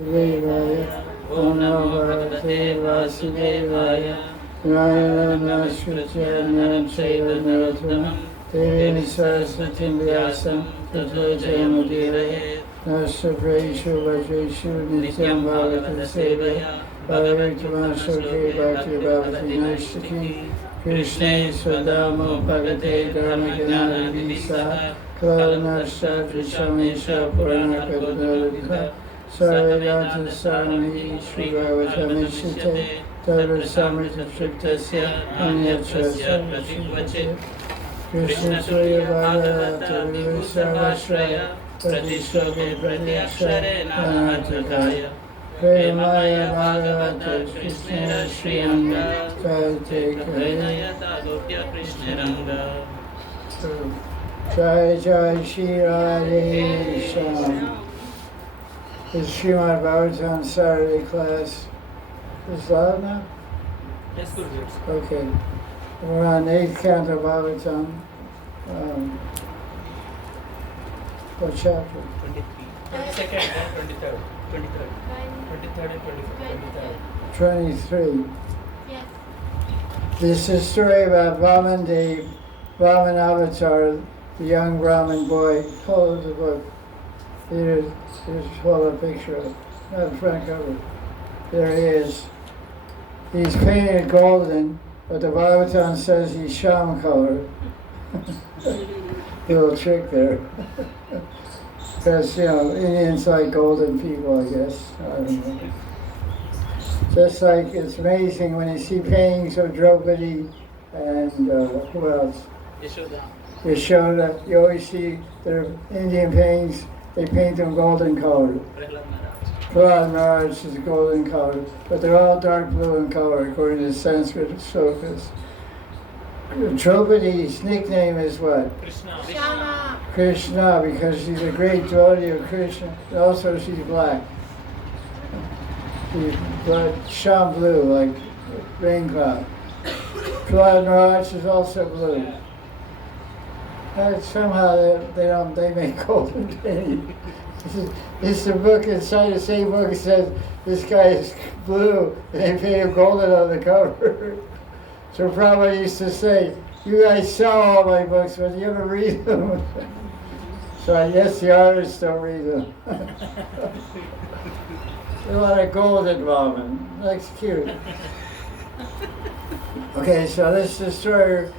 Devaya, Om Namo Bhagavate Vasudevaya, Narayana Namaskritya Narachaiva Narottamam, Devim Saraswatim Vyasam, Tato Jayamudiraye, Nasta Praishu Vajreshu Nityam Bhagavata Sevaya, Bhagavatam Shokhe Bhakti Bhavati Nashtaki, Krishna Swadamo Bhagavate Dharmagnana Visa, Kalanasha Vishamesha Purana Kadadadha, Sarvayata Sarani Shri Bhagavatamishite Tadra Samrita Triptasya Anyachasya Pratikvache Krishna Surya Bhagavata Vivasavashraya Pratishtabe Pratyakshare Namatakaya Premaya Bhagavata Krishna Shriyanga Kate Kalayata Gopya Krishna Ranga Jai Jai Shri Radhe Shyam. Is Srimad Bhagavatam Saturday class is loud now? Yes, good. Okay. We're on 8th Canto Bhagavatam. What chapter? 23. 22nd and 23rd. 23rd and 24th. 23. Yes. This is a story about Brahman Dev, Brahman Avatar, the young Brahmin boy. Hold the book. Here's hold a picture of it. Not the front cover. There he is. He's painted golden, but the Bhagavatam says he's sham color. Little trick there. Because, Indians like golden people, I guess. I don't know. Just like it's amazing when you see paintings of Draupadi and who else? Yashoda. You always see their Indian paintings. They paint them golden colored. Prahlad Maharaj is golden colored, but they're all dark blue in color according to Sanskrit slokas. Draupadi's nickname is what? Krishna. Krishna, because she's a great devotee of Krishna. And also she's black. She's blood, sham blue, like rain cloud. Prahlad Maharaj is also blue. Somehow they make golden painting. It's the book inside the same book. It says this guy is blue and they painted golden on the cover. So Prabhupada used to say, "You guys sell all my books, but you ever read them?" So I guess the artists don't read them. A lot of gold involvement. That's cute. Okay, so this is the story.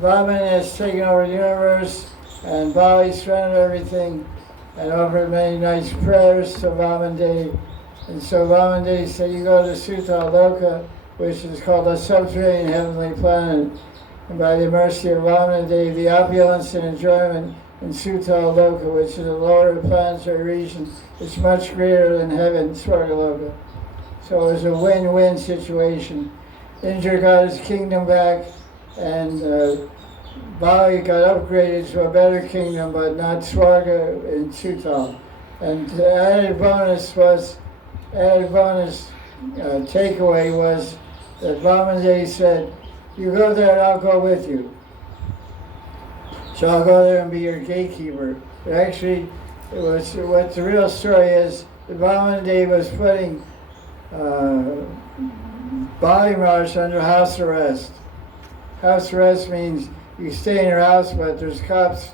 Brahman has taken over the universe, and Bali surrendered everything and offered many nice prayers to Brahman Dev. And so Brahman Dev said, you go to Suta Loka, which is called a subterranean heavenly planet. And by the mercy of Brahman Dev, the opulence and enjoyment in Suta Loka, which is a lower planetary region, is much greater than heaven, Swargaloka. So it was a win-win situation. Indra got his kingdom back, and Bali got upgraded to a better kingdom, but not Swarga in Sutal. And the added bonus takeaway was that Brahman Dev said, you go there and I'll go with you. So I'll go there and be your gatekeeper. But actually, it was what the real story is. The Brahman Dev was putting Bali Maharaj under house arrest. House arrest means you stay in your house, but there's cops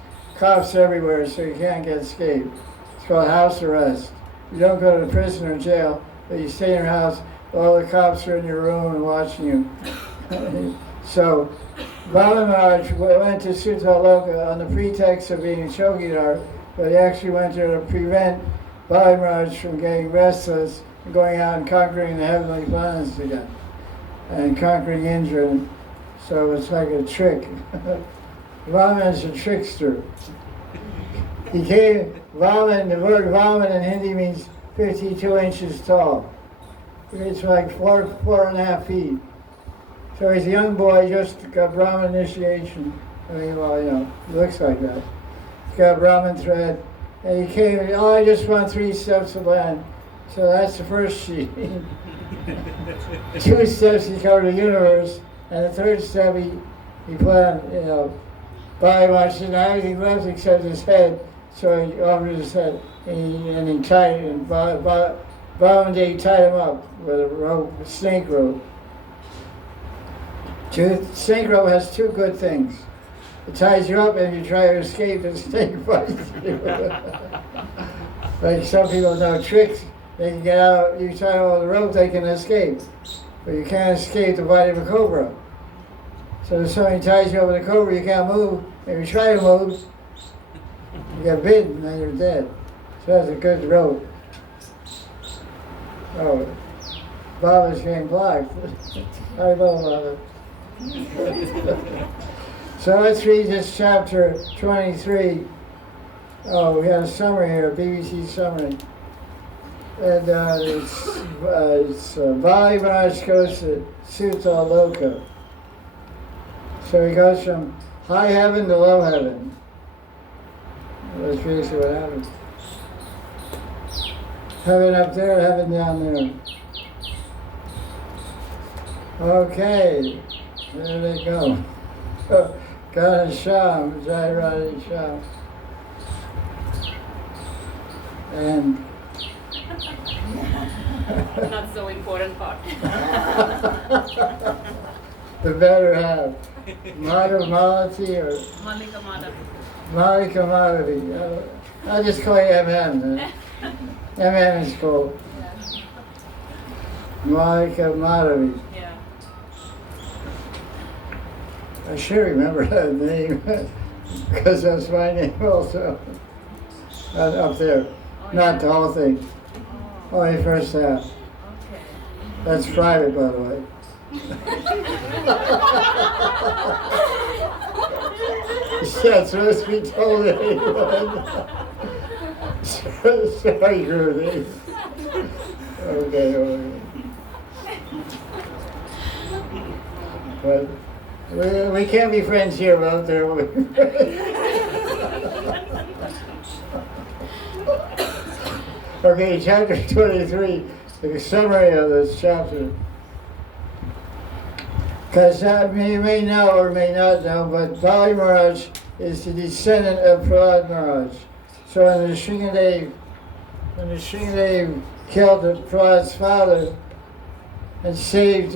everywhere, so you can't get escaped. It's called house arrest. You don't go to prison or jail, but you stay in your house. All the cops are in your room and watching you. So, Bala Maharaj went to Sutaloka on the pretext of being a Chowkidar, but he actually went there to prevent Bala Maharaj from getting restless and going out and conquering the heavenly planets again, and conquering Indra. So it's like a trick. Vaman is a trickster. He came, Vaman, the word Vaman in Hindi means 52 inches tall. It's like 4.5 feet. So he's a young boy, just got Brahmin initiation. I mean, well, he looks like that. He's got Brahmin thread. And he came, I just want 3 steps of land. So that's the first sheet. 2 steps he covered the universe. And the 3rd step, he put on, Bali Maharaj said, everything left except his head. So he offered his head, and he tied it. And Bali Babaji tied him up with a rope, a snake rope. Snake rope has two good things. It ties you up and you try to escape, the snake bites you. Like some people know tricks, they can get out, you tie them with a rope, they can escape. But you can't escape the bite of a cobra. So if somebody ties you up with a cobra, you can't move. If you try to move, you get bitten and then you're dead. So that's a good rope. Oh, Baba's getting blocked. I love Baba. So let's read this chapter 23. Oh, we have a summary here, a BBC summary. And it's Bali Maharaj goes to Sutta Loka. So he goes from high heaven to low heaven. That's basically what happened. Heaven up there, heaven down there. Okay, there they go. God Sham, Jai Radhe Sham. And Not so important part. the better half. Madhav Malati or Malika Madan. Malika Madhavi. I'll just call you MM. MM is cool. Yeah. Malika Madhavi. Yeah. I should remember that name because that's my name also. Up there. Oh, Not yeah? the whole thing. Oh, Only first half. okay. That's private, by the way. That's supposed to be told anyone. Sorry, Rudy. Okay. But we can't be friends here, but out there. Okay, chapter 23, the summary of this chapter. Because you may know or may not know, but Bali Maharaj is the descendant of Prahlad Maharaj. So when the Sringadev killed Prahlad's father and saved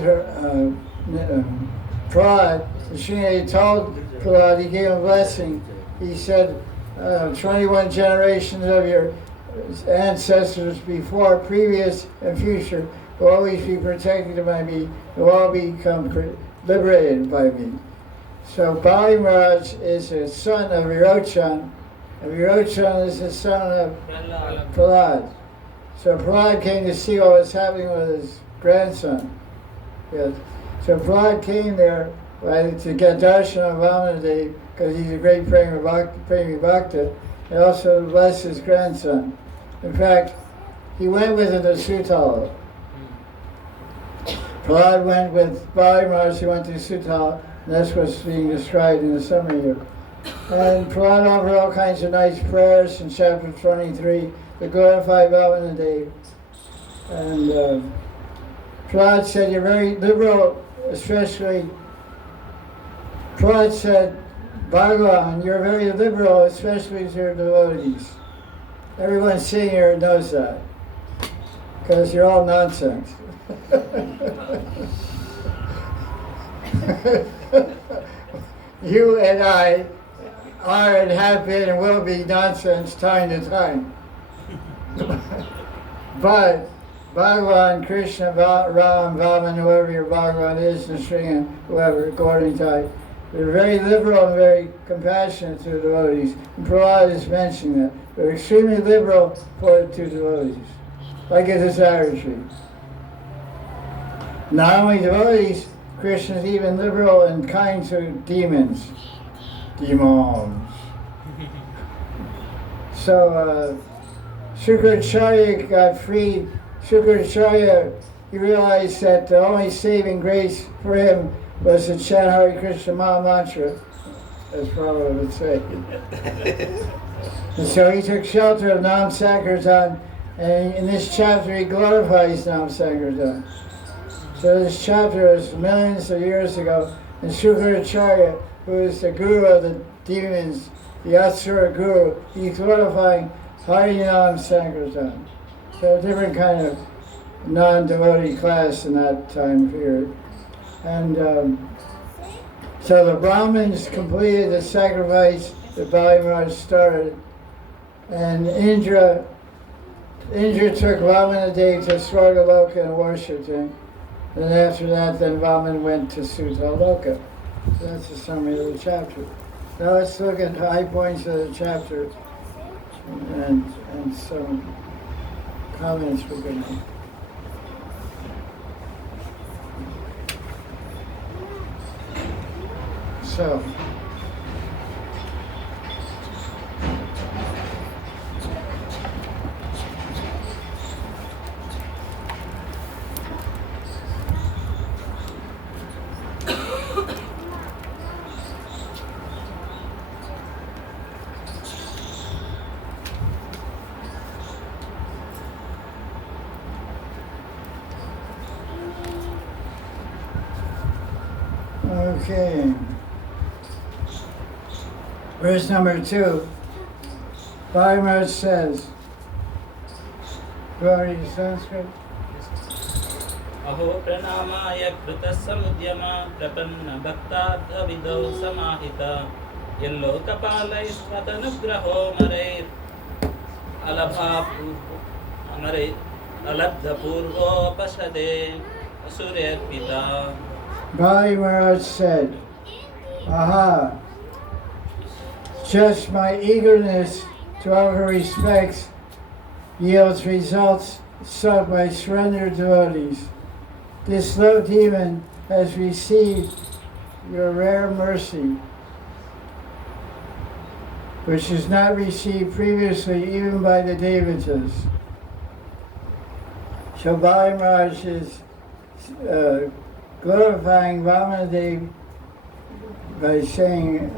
Prahlad, the Sringadev told Prahlad, he gave him a blessing. He said, 21 generations of your ancestors before, previous, and future will always be protected by me, will all become liberated by me. So Bali Maharaj is a son of Virochan, and Virochan is the son of Prahlad. So Prahlad came to see what was happening with his grandson. Yes. So Prahlad came there to get darshan of Mahanidhi because he's a great Premi Bhakta, and also to bless his grandson. In fact, he went with him to Sutala. Prahlad went with Bali Maharaj, he went to Sutala, and that's what's being described in the summary here. And Prahlad offered all kinds of nice prayers in chapter 23 to glorify Mahanidhi. And Prahlad said, you're very liberal, especially, Prahlad said, Bhagavan, you're very liberal, especially to your devotees. Everyone sitting here knows that, because you're all nonsense. You and I are and have been and will be nonsense time to time. But Bhagavan, Krishna, Ram, Vaman, whoever your Bhagavan is, Nrsimha, whoever, according to they're very liberal and very compassionate to devotees. And Prahlad is mentioning that. They're extremely liberal to devotees, like a desire tree. Not only devotees, Krishna is even liberal and kind to demons. Demons. So Shukracharya got freed. Shukracharya, he realized that the only saving grace for him was to chant Hare Krishna Maha Mantra, as Prabhupada would say. And so he took shelter of Nam Sankirtan, and in this chapter he glorifies Nam Sankirtan. So this chapter is millions of years ago, and Shukracharya, who is the guru of the demons, the Asura guru, he's glorifying Hari Nam Sankirtan. So a different kind of non-devotee class in that time period. And so the Brahmins completed the sacrifice that Bali Maharaj started, and Indra took Vamanadeva to Swargaloka and worshipped him. And after that, then Vaman went to Sutaloka. So that's the summary of the chapter. Now let's look at the high points of the chapter and some comments we're going to make. So, okay. Verse number 2. Bali Maharaj says, go ahead, read Sanskrit. अहो प्रणामाय कृतसमुद्यम प्रपन्न भक्ताद्विदौ समाहित यल्लोकपालैस्त्वदनुग्रहो अलब्धपूर्वोपशदे असुरेर्पिता. Bali Maharaj said, aha, just my eagerness to offer respects yields results sought by surrendered devotees. This low demon has received your rare mercy, which is not received previously even by the Devatas. So Bali Maharaj is glorifying Vamanadeva by saying,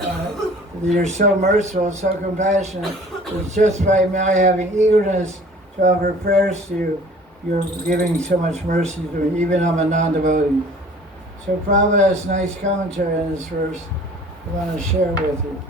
you're so merciful, so compassionate, it's just by my having eagerness to offer prayers to you, you're giving so much mercy to me, even I'm a non-devotee. So Prabhupada has a nice commentary on this verse I want to share with you.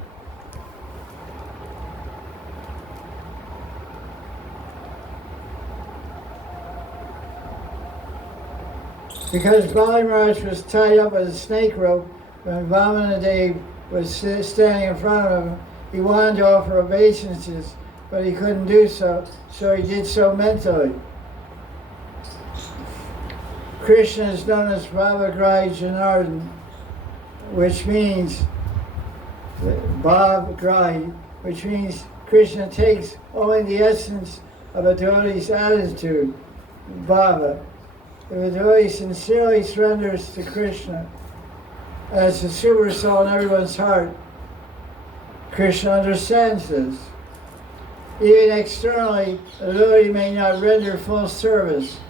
Because Bali Maharaj was tied up with a snake rope when Vamanadeva was standing in front of him, he wanted to offer obeisances, but he couldn't do so, so he did so mentally. Krishna is known as Babaji Janardhan, which means Babaji, which means Krishna takes only the essence of a devotee's attitude, Baba. If a devotee sincerely surrenders to Krishna as the super soul in everyone's heart, Krishna understands this. Even externally, a devotee may not render full service,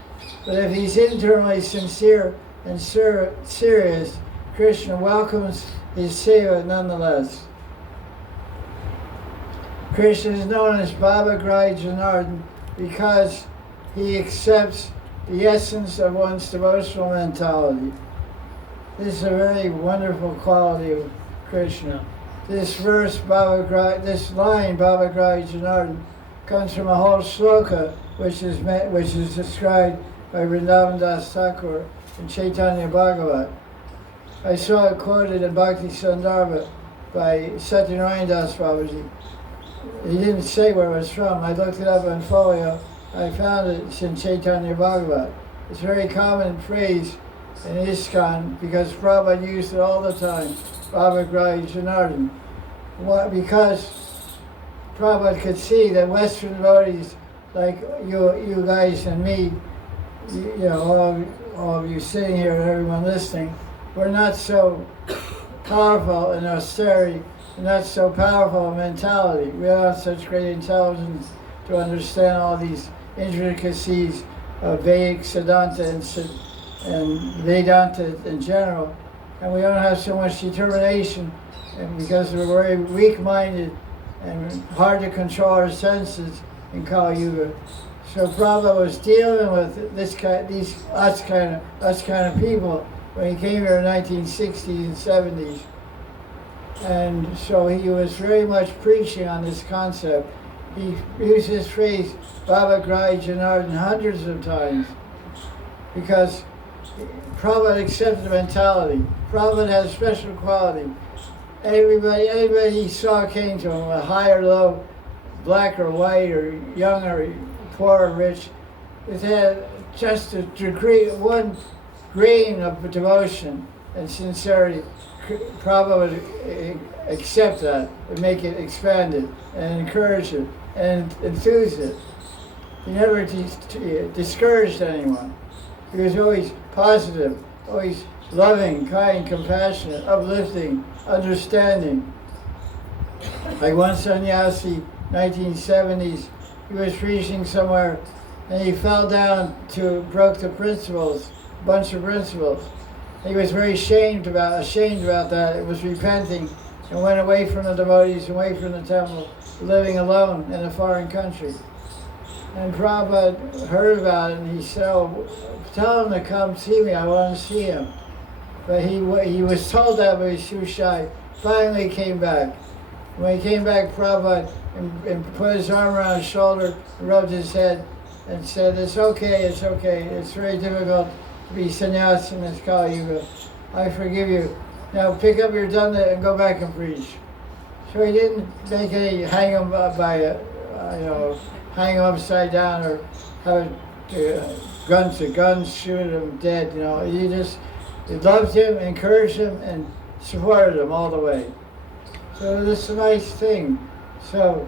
but if he's internally sincere and serious, Krishna welcomes his seva nonetheless. Krishna is known as Babaji Janardhan because he accepts the essence of one's devotional mentality. This is a very wonderful quality of Krishna. This verse, this line, Babaji Janardhan, comes from a whole shloka which is described by Vrindavan Das Thakur in Chaitanya Bhagavat. I saw it quoted in Bhakti Sandarbha by Satyanarayan Das Babaji. He didn't say where it was from. I looked it up on folio. I found it in Chaitanya Bhagavat. It's a very common phrase in ISKCON because Prabhupada used it all the time, Babaji Janardhan. Because Prabhupada could see that Western devotees like you guys and me, all of you sitting here and everyone listening, we're not so powerful in austerity, not so powerful in mentality. We don't have such great intelligence to understand all these intricacies of Vedic Siddhanta and Vedanta in general. And we don't have so much determination, and because we're very weak-minded and hard to control our senses in Kali Yuga. So Prabhupada was dealing with us kind of people when he came here in the 1960s and 70s. And so he was very much preaching on this concept. He used this phrase, Babaji Janardhan, hundreds of times. because Prabhupada accepted the mentality. Prabhupada has a special quality. Anybody he saw came to him, high or low, black or white, or young or poor or rich. It had just a degree, one grain of devotion and sincerity. Prabhupada would accept that and make it expand it and encourage it and enthuse it. He never discouraged anyone. He was always positive, always loving, kind, compassionate, uplifting, understanding. Like one sannyasi, 1970s, he was preaching somewhere and he fell down broke the principles, bunch of principles. He was very ashamed about that. It was repenting and went away from the devotees, away from the temple, living alone in a foreign country. And Prabhupada heard about it and he said, oh, tell him to come see me, I want to see him. But he was told that, but he was too shy. Finally he came back. When he came back, Prabhupada and put his arm around his shoulder, rubbed his head, and said, it's okay. It's very difficult to be sannyasi in this Kali Yuga. I forgive you. Now pick up your danda and go back and preach. So he didn't make any hang him upside down or have guns shoot him dead. He loved him, encouraged him, and supported him all the way. So this is a nice thing. So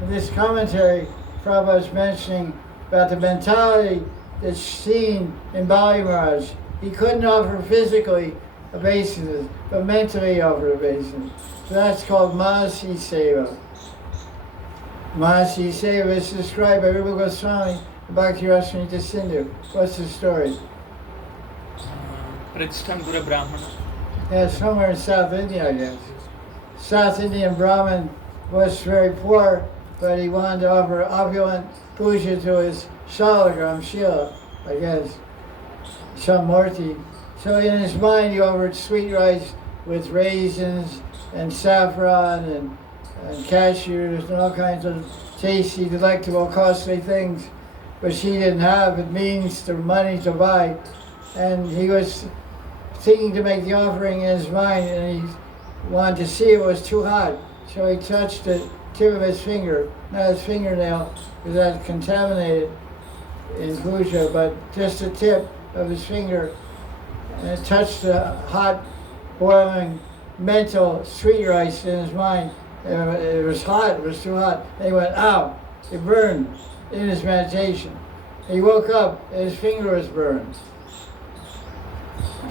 in this commentary, Prabhupada's mentioning about the mentality that's seen in Bali Maharaj. He couldn't offer physically obeisance, but mentally offered obeisance. So that's called Manasi Seva. Manasi Seva is described by Rupa Goswami and Bhakti Rasamrita Sindhu. What's the story? Prithstham Guru Brahmana. Yeah, somewhere in South India, I guess. South Indian Brahmin was very poor, but he wanted to offer opulent puja to his Shalagram, Shila, I guess, Shamurti. So in his mind he offered sweet rice with raisins and saffron and cashews and all kinds of tasty, delectable, costly things, but she didn't have the means, the money to buy. And he was thinking to make the offering in his mind, and he wanted to see it was too hot. So he touched the tip of his finger, not his fingernail, because that's contaminated in puja, but just the tip of his finger, and it touched the hot, boiling, mental sweet rice in his mind. It was hot, it was too hot. And he went, ow, it burned in his meditation. He woke up, and his finger was burned.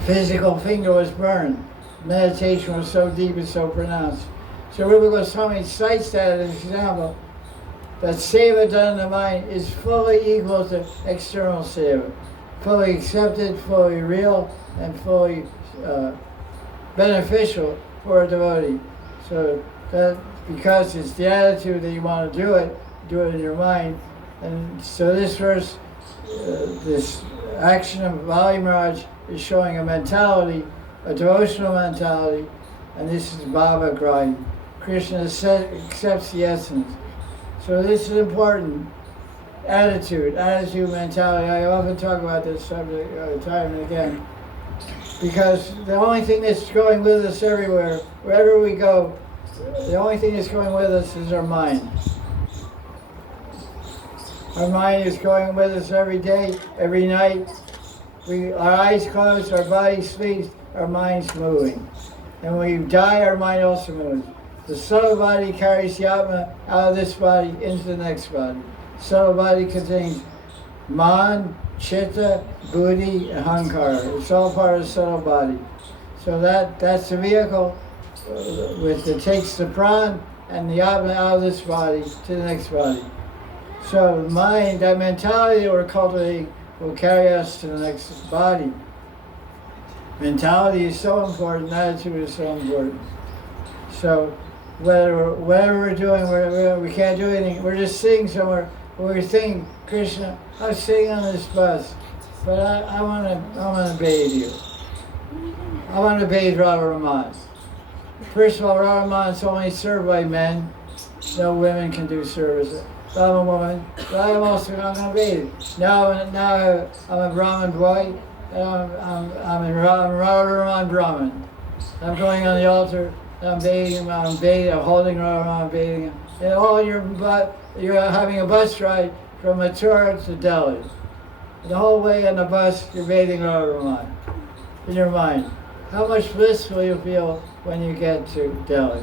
Physical finger was burned. Meditation was so deep and so pronounced. So Rupa Goswami cites that as an example, that seva done in the mind is fully equal to external seva. Fully accepted, fully real, and fully beneficial for a devotee. So that, because it's the attitude that you want to do it in your mind. And so this verse, this action of Bali Maharaj is showing a mentality, a devotional mentality, and this is Baba crying. Krishna accepts the essence. So this is important. Attitude, mentality. I often talk about this subject time and again, because the only thing that's going with us everywhere, wherever we go, the only thing that's going with us is our mind. Our mind is going with us every day, every night. Our eyes closed, our body sleeps, our mind's moving. And when we die, our mind also moves. The subtle body carries the Atma out of this body into the next body. Subtle body contains man, chitta, buddhi, and hankara. It's all part of the subtle body. So that's the vehicle that takes the pran and the Atma out of this body to the next body. So the mind, that mentality that we're cultivating, will carry us to the next body. Mentality is so important, attitude is so important. So whatever we're doing, we can't do anything. We're just sitting somewhere. We're thinking, Krishna, I'm sitting on this bus, but I want to bathe you. I want to bathe Radha Raman. First of all, Radha Raman is only served by men. No women can do service. I'm a woman, but I'm also not going to bathe. Now I'm a Brahmin boy, and I'm Radharaman Brahmin. I'm going on the altar, I'm bathing, I'm holding Radharaman, I'm bathing. And all you're having a bus ride from Mathura to Delhi. The whole way on the bus, you're bathing Radharaman in your mind. How much bliss will you feel when you get to Delhi?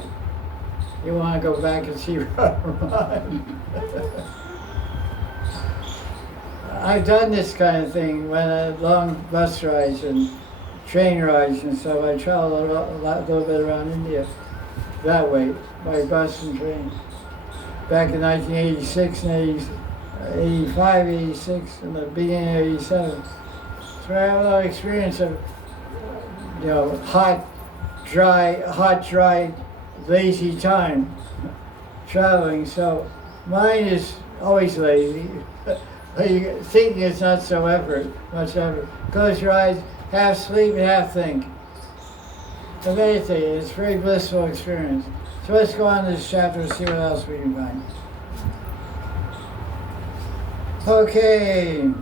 You want to go back and see Radharaman. I've done this kind of thing when long bus rides and train rides and stuff. I traveled a little bit around India that way, by bus and train. Back in 1986 and 85, 86, and the beginning of 87. So I have a lot of experience of, hot, dry, lazy time traveling. So mine is always lazy. Thinking is not so much effort. Close your eyes, half sleep and half think. So meditate, it's a very blissful experience. So let's go on to this chapter and see what else we can find. Okay,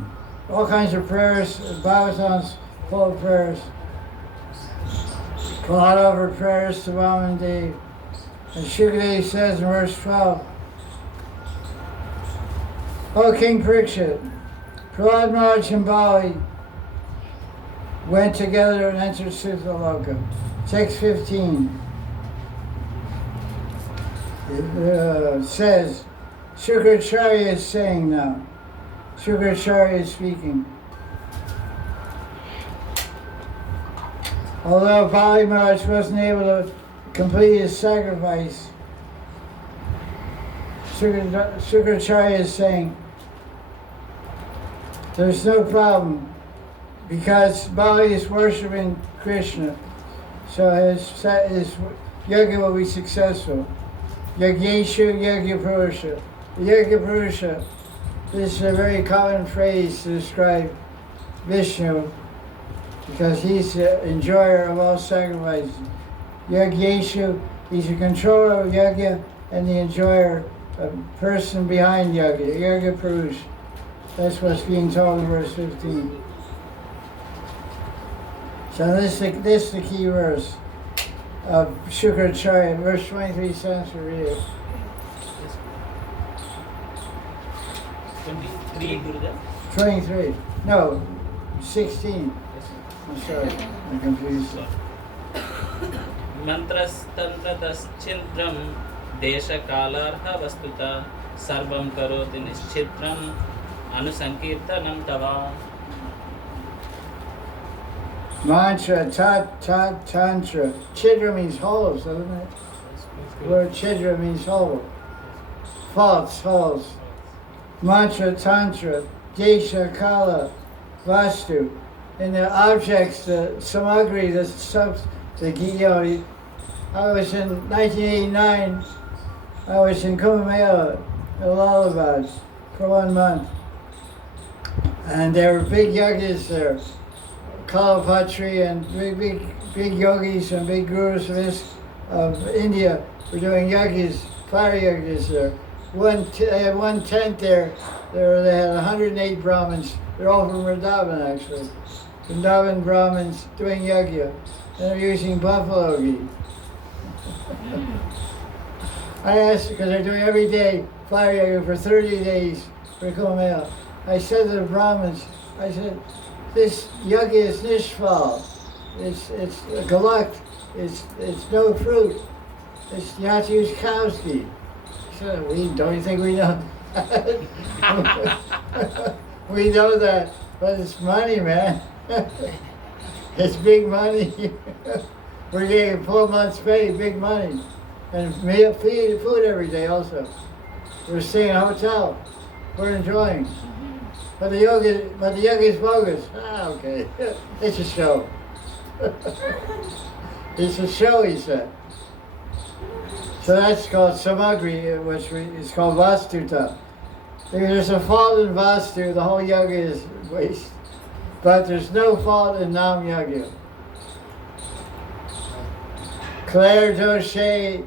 all kinds of prayers. Bhagavatam's full of prayers. A lot of our prayers to Mahanidhi. And Shukadev says in verse 12, O King Parikshit, Prahlad Maharaj and Bali went together and entered Sutaloka. Text 15 says, Shukracharya is saying now. Shukracharya is speaking. Although Bali Maharaj wasn't able to complete his sacrifice, Shukracharya is saying, there's no problem because Bali is worshiping Krishna, so his yoga will be successful. Yagyeshu Yagya Purusha. The Yagya Purusha, this is a very common phrase to describe Vishnu because he's the enjoyer of all sacrifices. Yagyeshu, he's the controller of Yagya and the enjoyer, a person behind Yagya, Yagya Purusha. That's what's being told in verse 15. So this is the key verse of Shukracharya, verse 23 cents for reading. 23, Gurudev. 23. No, 16. I'm sorry, I'm confused. Mantrastantrataschintram deshakalarha vastuta sarvam karoti nischitram anusankirtanam tava. Mantra, tantra. Chidra means holes, doesn't it? The word chidra means hole. False, holes. Mantra, tantra, desha, kala, vastu. And the objects, the samagri, I was in 1989, I was in Kumbh Mela, Allahabad, for 1 month. And there were big yogis there. Kalapatri and big yogis and big gurus of India were doing yogis, fire yogis there. They had one tent there. They had 108 Brahmins. They're all from Vrindavan actually. Vrindavan Brahmins doing yagya. And they're using buffalo ghee. I asked, because they're doing every day fire yagya for 30 days for Kumbh Mela. I said to the Brahmins, I said, this yagya is nishfal. It's galak. It's no fruit. You have to use cow's ghee. He said, don't you think we know that? We know that, but it's money, man. It's big money. We're getting a 4 months pay, big money. And food every day also. We're staying in a hotel. We're enjoying. But the yoga is bogus. Okay. It's a show. It's a show, he said. So that's called samagri, which is called vastuta. If there's a fault in vastu, the whole yoga is waste. But there's no fault in nam yoga. Claire Doshe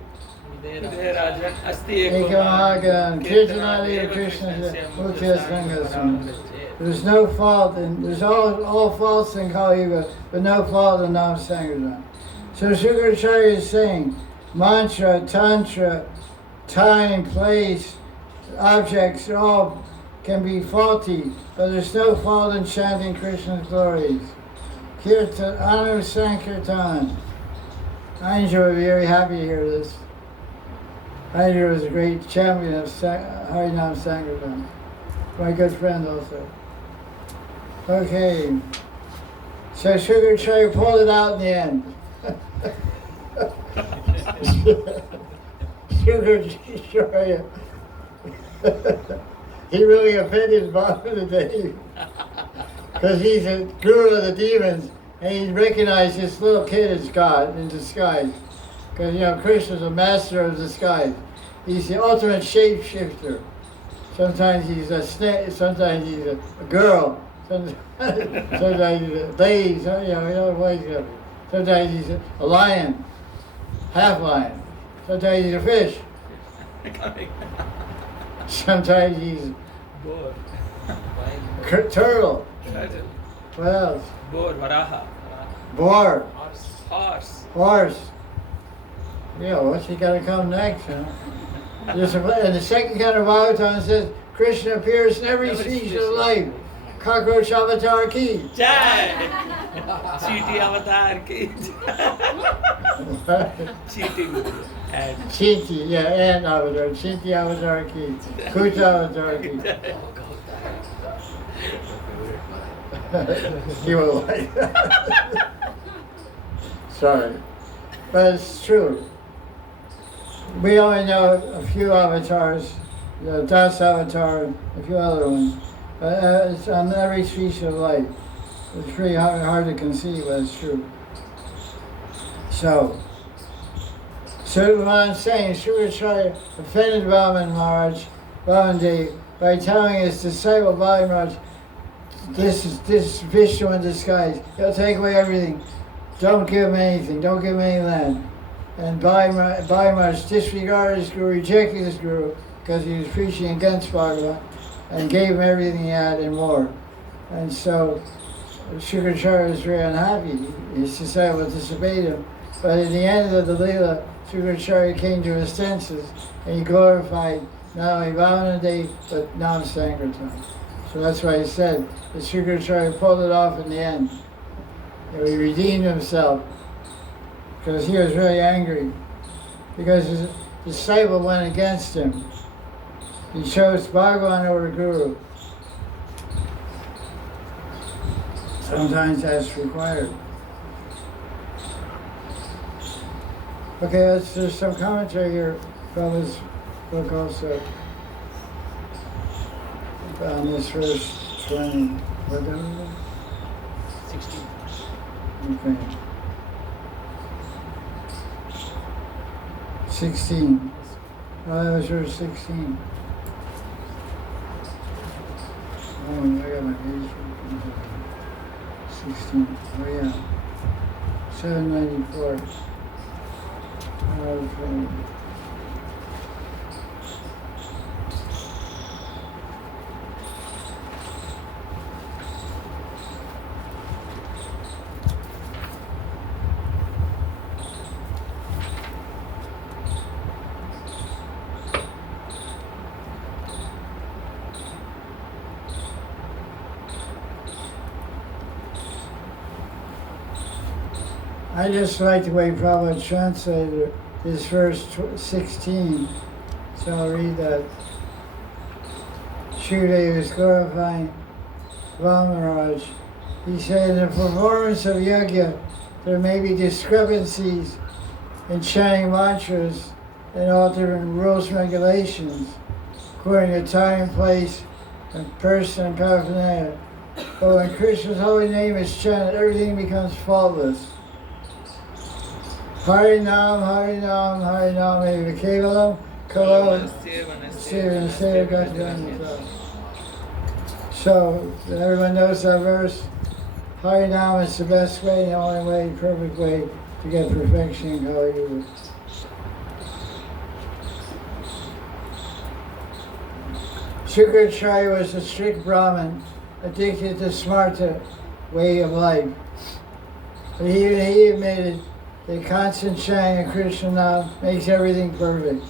Hide Raja, Asti Ekamagan, Kirtanadi Krishna, Mukya Sangasam. There's no fault in, there's all faults in Kali Yuga, but no fault in Nam Sankirtan. So Shukracharya is saying, mantra, tantra, time, place, objects, all can be faulty, but there's no fault in chanting Krishna's glories. Kirtan, Anu Sankirtan. Angel would be very happy to hear this. Angel was a great champion of Harinam Sankirtan. My good friend also. Okay. So Shukracharya pulled it out in the end. Shukracharya. He really offended Baba today. Because he's a guru of the demons, and he recognized this little kid as God in disguise. Because, you know, Krishna's a master of disguise. He's the ultimate shapeshifter. Sometimes he's a snake, sometimes he's a girl, sometimes he's a lady, you know what he's got. Sometimes he's a lion, half lion. Sometimes he's a fish. Sometimes he's turtle. What else? Boar, Varaha. Boar. Horse. Horse. Yeah, what's he got to come next, huh? And the second kind of Bhagavatam says, Krishna appears in every species of life. Cockroach avatar ki. Jai! Cheaty avatar ki. Cheating. And Chinti, yeah, and avatar. Chinti avatar ki. Kuta avatar ki. You will like that. Sorry. But it's true. We only know a few avatars, the Das avatar, a few other ones. But it's on every species of life. It's pretty hard to conceive, but it's true. So what I'm saying, Shukracharya offended Vaman Maharaj, Vamandev, by telling his disciple Bali Maharaj, this is Vishnu in disguise. He'll take away everything. Don't give him anything. Don't give him any land. And Bali Maharaj disregarded his guru, rejected his guru, because he was preaching against Bhagavan, and gave him everything he had and more. And so Shukracharya was very unhappy. His disciple disobeyed him. But in the end of the Leela, Shukracharya came to his senses, and he glorified not only Vamandev, but Nam Sankirtan. So that's why he said that Shukracharya pulled it off in the end. And he redeemed himself, because he was really angry, because his disciple went against him. He chose Bhagavan over Guru. Sometimes that's required. Okay, there's some commentary here from this book also on this verse 20. What was it? 16. Okay. 16. Oh, that was verse 16. Oh, I got my page. 16. Oh, yeah. 794. Okay. I just like the way Prabhupada translated this verse 16, so I'll read that. Shukadeva is glorifying Maharaj. He said, in the performance of yajna, there may be discrepancies in chanting mantras and all different rules and regulations, according to time, place, and person and paraphernalia. But when Krishna's holy name is chanted, everything becomes faultless. Harinam, Harinam, Harinam, Eva Kevalam, Kalam, Seva, Seva, Gajvan. So, everyone knows that verse. Harinam is the best way, the only way, perfect way to get perfection in Kali Yuga. Shukracharya was a strict Brahmin, addicted to smarta way of life. But he admitted that constant chanting of Krishna Nam makes everything perfect.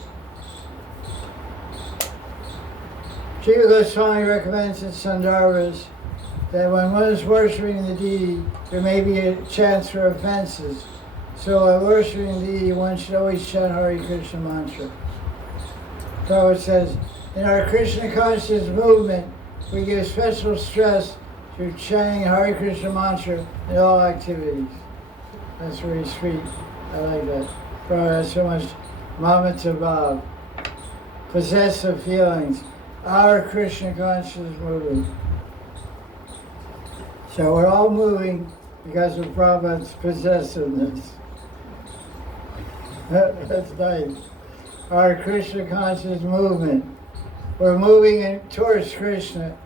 Jiva Goswami recommends in Sandarbhas that when one is worshipping the deity, there may be a chance for offenses. So while worshipping the deity, one should always chant Hare Krishna mantra. Prabhupada says, in our Krishna conscious movement, we give special stress to chanting Hare Krishna mantra in all activities. That's very sweet. I like that. Prabhupada has so much mamata bhav, possessive feelings. Our Krishna conscious movement. So we're all moving because of Prabhupada's possessiveness. That's nice. Our Krishna conscious movement. We're moving towards Krishna.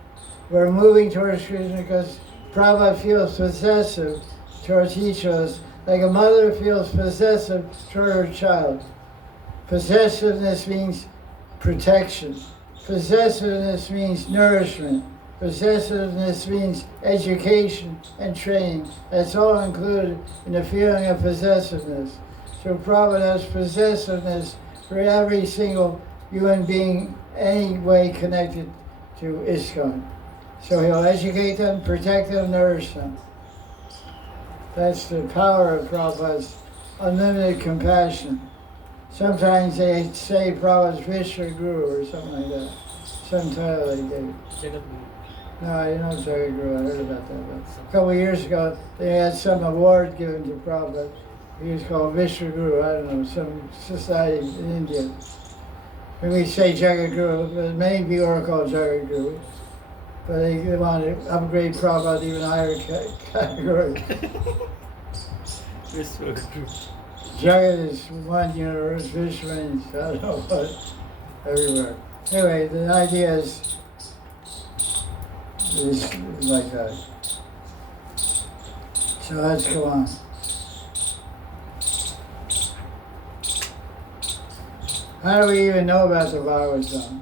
We're moving towards Krishna because Prabhupada feels possessive towards each of us, like a mother feels possessive toward her child. Possessiveness means protection. Possessiveness means nourishment. Possessiveness means education and training. That's all included in the feeling of possessiveness. So Prabhupada has possessiveness for every single human being any way connected to ISKCON. So he'll educate them, protect them, nourish them. That's the power of Prabhupada's unlimited compassion. Sometimes they say Prabhupada's Vishnu Guru or something like that. Some title they gave. No, I didn't know Jagadguru. I heard about that. But a couple of years ago, they had some award given to Prabhupada. He was called Vishnu Guru. I don't know, some society in India. When we say Jagadguru, but many people are called Jagadguru. But they want to upgrade Prabhupada to even higher category. Jagat is one universe, Vishnu means, I don't know what, everywhere. Anyway, the idea is like that. So let's go on. How do we even know about the Bhagavatam?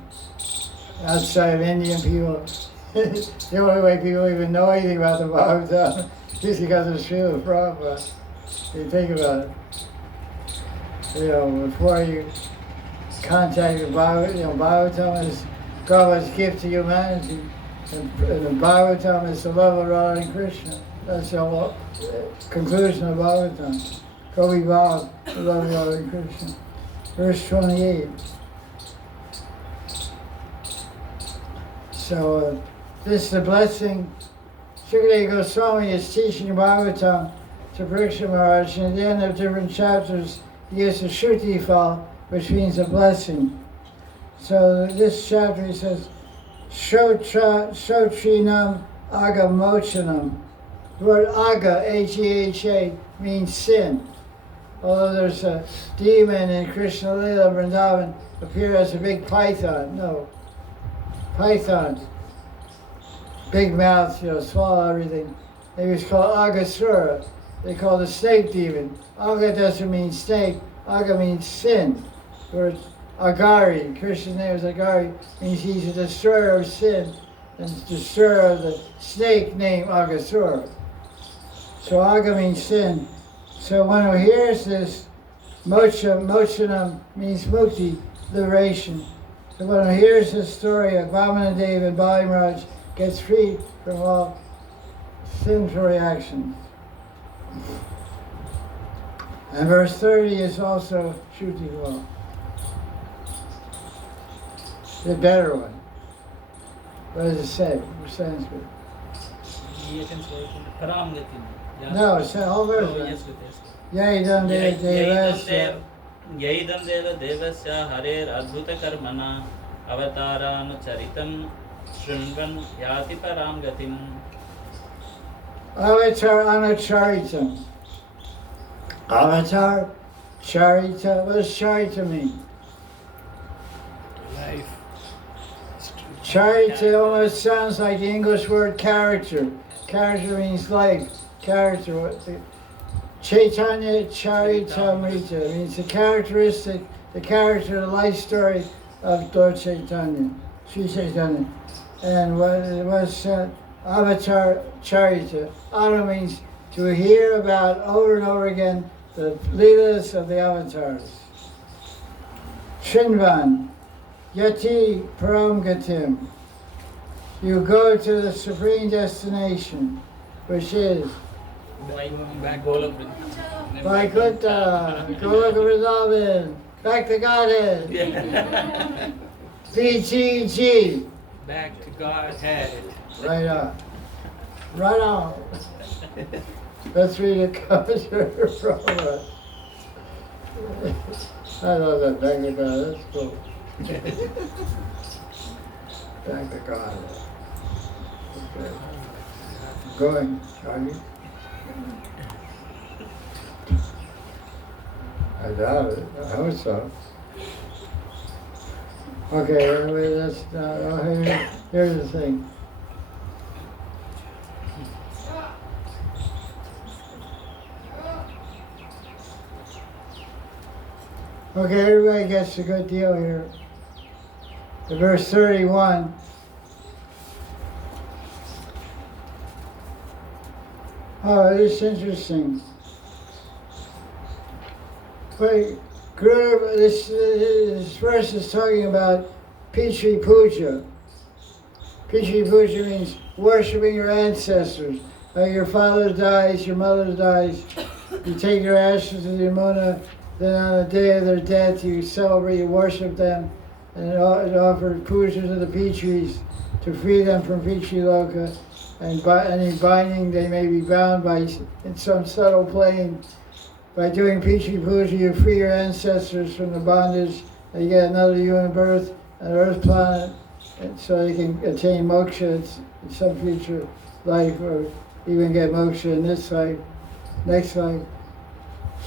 Outside of Indian people, the only way people even know anything about the Bhagavatam is because of Srila Prabhupada. You think about it. You know, before you contact the Bhagavatam, Bhagavatam is Prabhupada's gift to humanity. And the Bhagavatam is the love of Radha and Krishna. That's the conclusion of Bhagavatam. Gopi Bhav, the love of Radha and Krishna. Verse 28. So this is the blessing. Sukadeva Goswami is teaching Bhagavatam to Parikshit Maharaj, and at the end of different chapters, he gives a Shruti fal, which means a blessing. So this chapter he says, Shotrinam Agamochanam. The word Aga, A-G-H-A, means sin. Although there's a demon in Krishna Lila Vrindavan appear as a big python. No. Python. Big mouth, swallow everything. He was called Agasura. They call the snake demon. Aga doesn't mean snake. Aga means sin. The word Agari, Krishna's name is Agari, means he's a destroyer of sin and destroyer of the snake named Agasura. So Aga means sin. So one who hears this, mochanam means mukti, liberation. So one who hears this story of Mahanidhi and Babaji Maharaj gets free from all sinful reactions. And verse 30 is also Shruti law. The better one. What does it say? What Sanskrit? No, it's the whole verse. Yaidam devasya. Yaidam deva devasya harer adbhuta karmana avataranu charitam shrunvan yati param gatim. Avatar anacharitam. Avatar charita. What does charita mean? Life. Charita almost sounds like the English word character. Character means life. Character. Chaitanya Charitamrita means the characteristic, the character, the life story of Lord Chaitanya. Sri Chaitanya. And what it was avatar charita. Anu means to hear about over and over again the leelas of the avatars. Shinvan, Yati Param Gatim. You go to the supreme destination, which is Back Golok. Vaikuntha, Goloka Vrindavan, back to Godhead. Yeah. BTG. Back to Godhead. Right on. Right on. Let's read a commentary from it. I love that back to God. That's cool. Back to God. Okay. Going, Charlie. I doubt it. I hope so. Okay, anyway, that's not. Here's the thing. Okay, everybody gets a good deal here. The verse 31. Oh, it's interesting. But Guru, this verse is talking about Pitri Puja. Pitri Puja means worshiping your ancestors. Like your father dies, your mother dies, you take your ashes to the Yamuna, then on the day of their death you celebrate, you worship them, and offer puja to the Pitris to free them from Pitri Loka, and by any binding they may be bound by in some subtle plane. By doing Pitri Puja, you free your ancestors from the bondage, and you get another human birth, an earth planet, and so you can attain moksha in some future life, or even get moksha in this life, next life.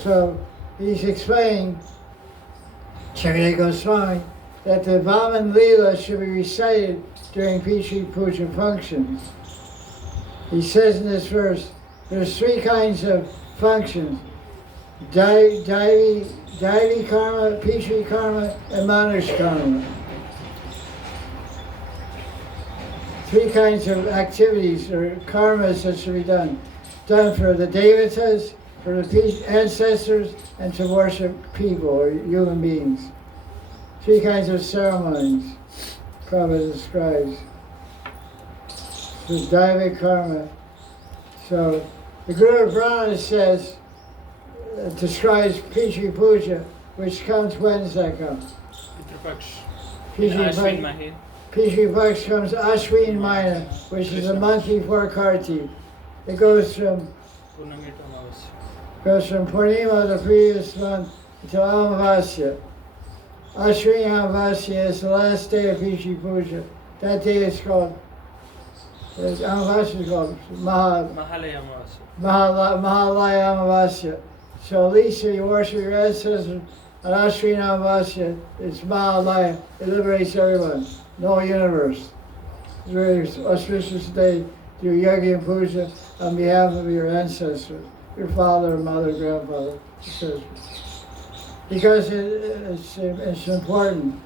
So he's explaining, Chakra Goswami, that the Vaman Leela should be recited during Pitri Puja functions. He says in this verse, there's three kinds of functions: Daivi karma, Pitri karma, and Manush karma. Three kinds of activities or karmas that should be done for the devatas, for the ancestors, and to worship people or human beings. Three kinds of ceremonies Prabhupada describes. The Daiva karma. So the Guru Brahma says, describes Pitri Puja, which comes, when does that come? Pitrapaksh. Pitri Ashwin Mahin. Pitri Paksh comes Ashwin Maina, which is a month before Karti. It goes from Purnami to Amavasya. Purnima, the previous month, to Amavasya. Ashwin Amavasya is the last day of Pitri Puja. That day is called, Amavasya is called Mahalaya Amavasya. Mahalaya Amavasya. So at least if you worship your ancestors on Ashwin Amavasya, it's Mahalaya. It liberates everyone, the whole universe. It's a very auspicious day to do Yajna and Puja on behalf of your ancestors, your father, mother, grandfather, etc. Because it's important.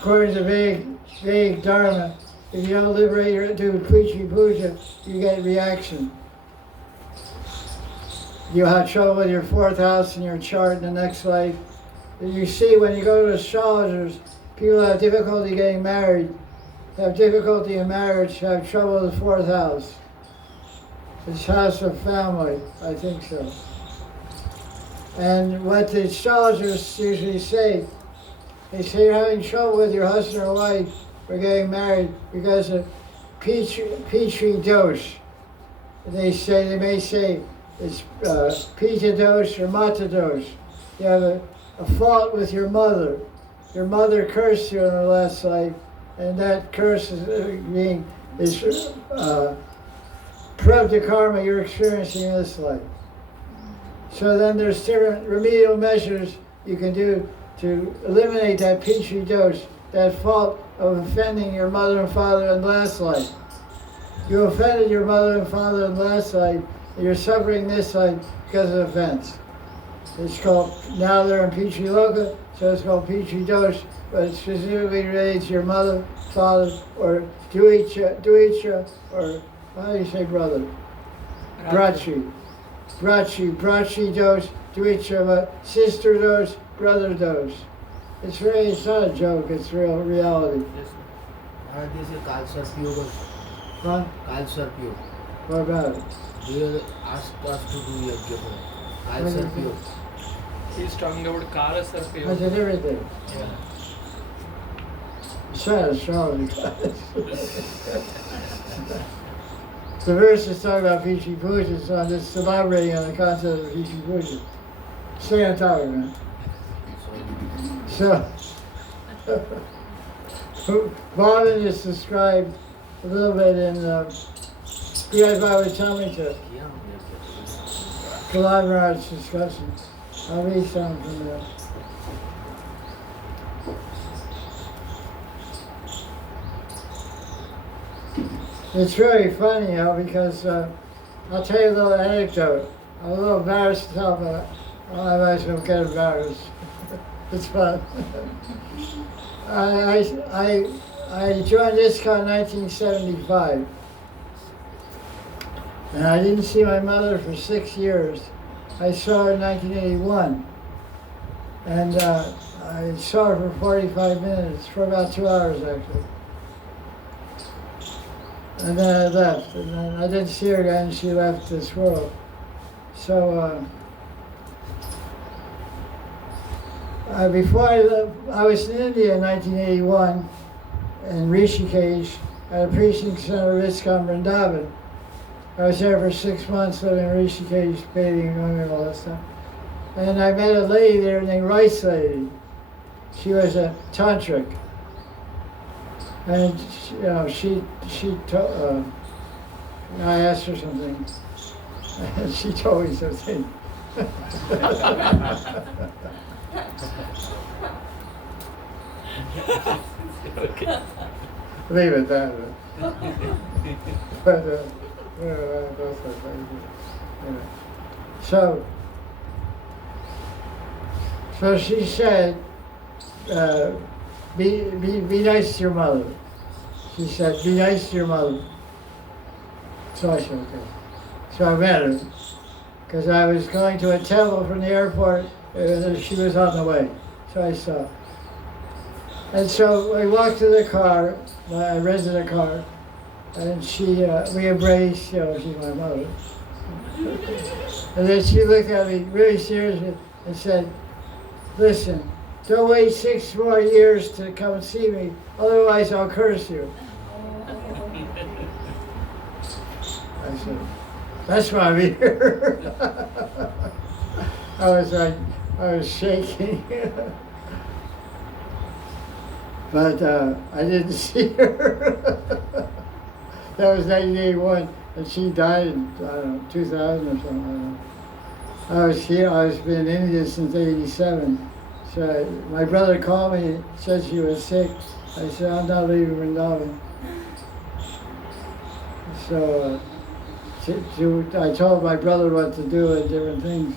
According to Vedic Dharma, if you don't liberate or do Pitri Puja, you get reaction. You'll have trouble with your fourth house in your chart in the next life. You see, when you go to astrologers, people have difficulty getting married, have difficulty in marriage, have trouble with the fourth house. It's house of family, I think so. And what the astrologers usually say, they say you're having trouble with your husband or wife or getting married because of Pitri dosh. And they may say it's Pita dosh or Mata dosh. You have a fault with your mother. Your mother cursed you in her last life, and that curse is prabdha karma you're experiencing in this life. So then there's different remedial measures you can do to eliminate that Pitri dosh, that fault of offending your mother and father in last life. You offended your mother and father in last life, and you're suffering this life because of offense. It's called, now they're in Petri Loka, so it's called Petri Dosh, but it's specifically related to your mother, father, or Duicha, or how do you say brother? Brachi. Brachi Dosh, Duicha, sister Dosh, brother Dosh. It's not a joke, it's real reality. Yes, sir. Maharaj, this is Kal Sarpyoga. Huh? Kal Sarpyoga. What about it? They asked us to do yajna for Kal What is it? Sarpyoga. He's talking about Kala I Sarpyoga. did everything. Yeah. It's not astrology. The verse is talking about Petri Puja, so I'm just elaborating on the concept of Petri Puja. Stay on top of it, man. So, Madan is described a little bit in Srimad Bhagavatam, Maharaj discussion. I'll read some from there. It's very funny, because I'll tell you a little anecdote. I'm a little embarrassed to tell, but I might as well get embarrassed. It's fun. I joined ISKCON in 1975, and I didn't see my mother for 6 years. I saw her in 1981, and I saw her for 45 minutes, for about 2 hours actually. And then I left, and then I didn't see her again. She left this world. So before I left, I was in India in 1981, in Rishikesh, at a preaching center of ISKCON Vrindavan. I was there for 6 months, living in Rishikesh, bathing and all that stuff. And I met a lady there named Rice Lady. She was a tantric. And I asked her something, and she told me something. Leave it that way. But those are things, So she said, be nice to your mother. She said, be nice to your mother. So I said, okay. So I met her, because I was going to a temple from the airport, and she was on the way. So I saw. And so we walked to the car, I rented a car, and we embraced, she's my mother. And then she looked at me really seriously and said, listen, don't wait 6 more years to come see me, otherwise I'll curse you. I said, that's why I'm here. I was shaking. But I didn't see her. That was 1981, and she died in, 2000 or something. I was here, I was been in India since 87. So my brother called me and said she was sick. I said, I'm not leaving Vrindavan. So I told my brother what to do and different things.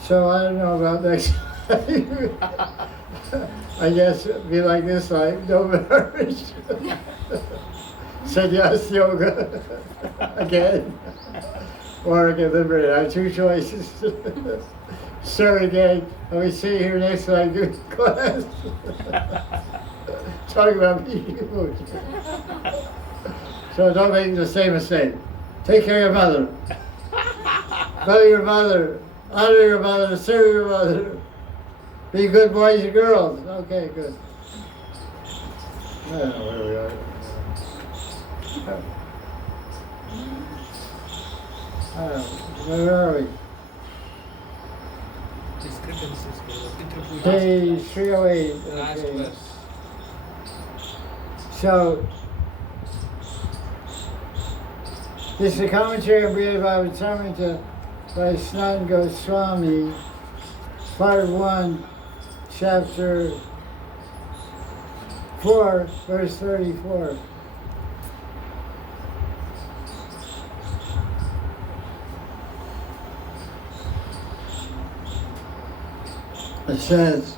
So I don't know about next time. I guess it'd be like this life, no marriage. Sannyas yoga again. Or I get liberated. I have 2 choices. Sir again, and we sit here next time doing class. Talking about people. So don't make the same mistake. Take care of your mother. Love your mother. Honor your mother. Serve your mother. Be good boys and girls. Okay, good. I don't know where we are. Where are we? Discrepancies. Pitru Puja. Page 308. Last Okay. verse. So, this is a commentary on Srimad Bhagavatam by Sanatana Goswami, Part 1, Chapter 4, verse 34. It says,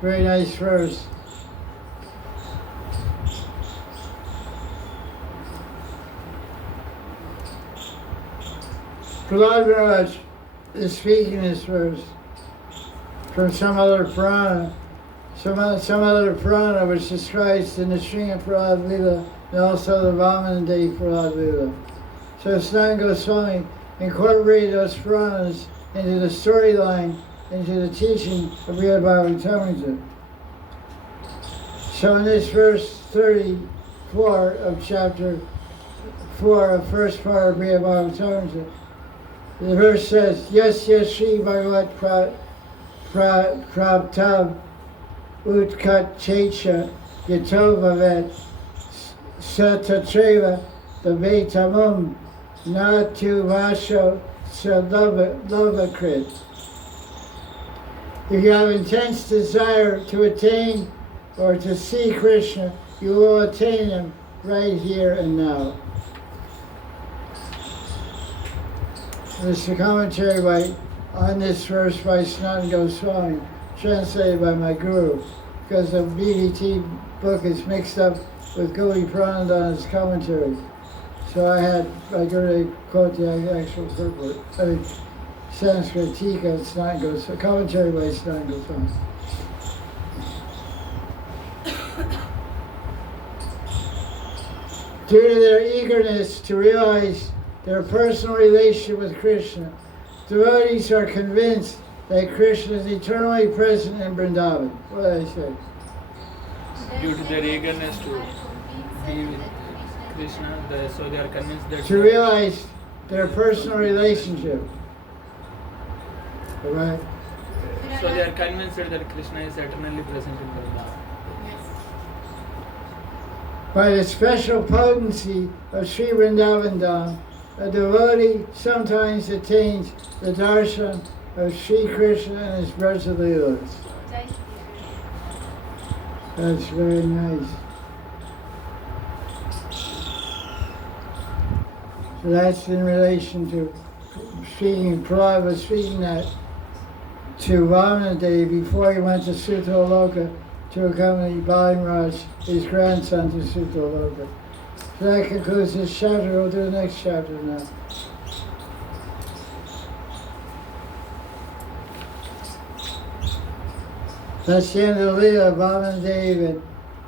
very nice verse. Prahlad Maharaj is speaking this verse from some other Purana, some other Purana which describes in the Srimad Prahlad Lila and also the Mahanidhi Prahlad Lila. So Sanatana Goswami incorporated those Puranas into the storyline, into the teaching of Srimad Bhagavatam. So in this verse 34 of chapter 4 of first part of Srimad Bhagavatam, the verse says, Yes, Shri Bhagavat Prabhav Utkat Checha Yatovavet Satatreva Davetamum Natu Vasho Sadavakrit. If you have intense desire to attain or to see Krishna, you will attain him right here and now. This is a commentary on this verse by Sanatana Goswami, translated by my guru, because the BDT book is mixed up with Gauri Pranadana's commentary. So I guru to quote the actual purport. I mean, Sanskrit Tika, Sanatana Goswami, commentary by Sanatana Goswami. Due to their eagerness to realize their personal relationship with Krishna, devotees are convinced that Krishna is eternally present in Vrindavan. What did I say? Due to their eagerness to be with Krishna, so they are convinced that To realize their personal relationship. All right? so they are convinced that Krishna is eternally present in Vrindavan. By the special potency of Sri Vrindavan Dham, a devotee sometimes attains the darshan of Sri Krishna and his Braja Leelas. That's very nice. So that's in relation to Prahlad was speaking that to Vamanadeva before he went to Sutaloka to accompany Bali Maharaj, his grandson, to Sutaloka. So that concludes this chapter. We'll do the next chapter now. That's the end of the Leela, Vamanadeva, and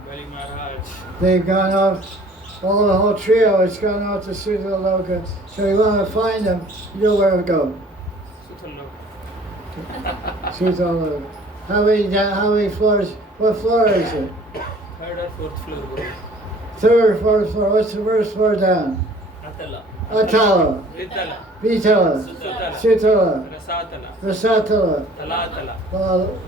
Bali Maharaj. they've gone off, the whole trio has gone off to Sutaloka. So you want to find them, you know where to go. Sutaloka. How many floors? What floor is it? Third or fourth floor, bro. Third or fourth floor. What's the first floor down? Atala. Atala, Vitala, Vitala, Sutala, Sutala, Rasatala, Rasatala, Talatala, Talatala.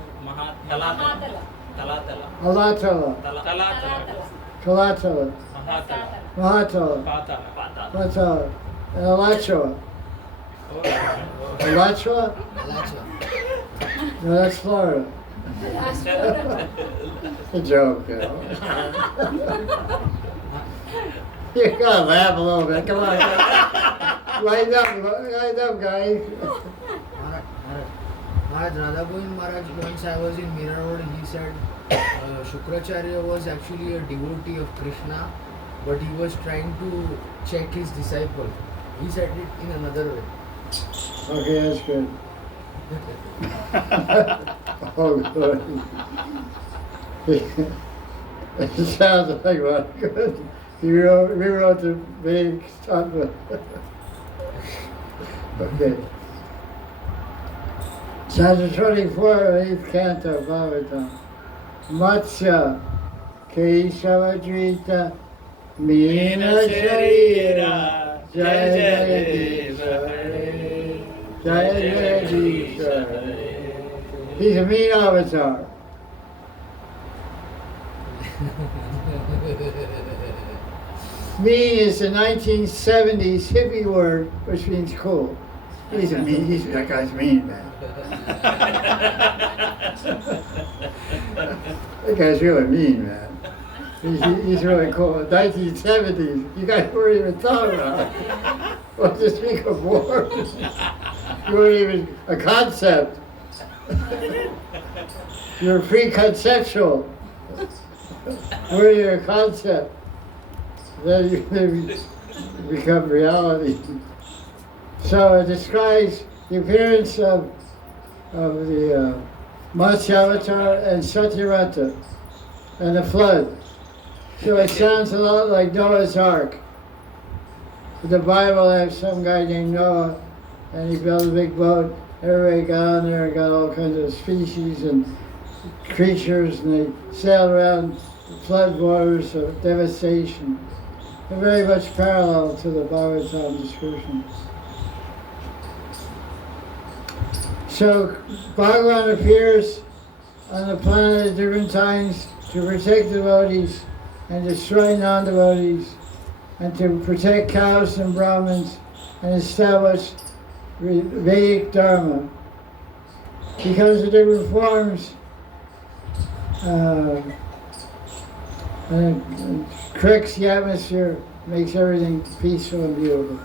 Alatala, Talatala, Kalatala, Mahatala, Mahatala, Patala. Patala, and Alachua. Oh, Alachua? Alacha. No, that's Florida. It's a joke, you know. You gotta laugh a little bit. Come on. Lighten up, guys. Maharaj Radha Govind Maharaj, once I was in Mira Road, he said Shukracharya was actually a devotee of Krishna, but he was trying to check his disciple. He said it in another way. Okay, that's good. Oh, good. It sounds like what good. You rewrote the big stuff. Okay. Chapter 24, 8th Canto, Bhagavatam. Matsya, Keshavadrita, Meena Sharira, Jaya Jaya Hare, Jaya Jaya Hare. He's a mean avatar. Mean is the 1970s hippie word, which means cool. That guy's mean, man. That guy's really mean, man. He's really cool. 1970s, you guys weren't even talking about it. What's to speak of war? You weren't even a concept. You're preconceptual. We're your concept. Then you become reality. So it describes the appearance of the Matsya and Satyarata and the flood. So it sounds a lot like Noah's Ark. The Bible has some guy named Noah, and he built a big boat. Everybody got on there and got all kinds of species and creatures, and they sailed around flood waters of devastation. They're very much parallel to the Bhagavatam description. So Bhagavan appears on the planet at different times to protect devotees and destroy non-devotees, and to protect cows and Brahmins and establish Vedic Dharma. Because of different forms, and corrects the atmosphere, makes everything peaceful and beautiful.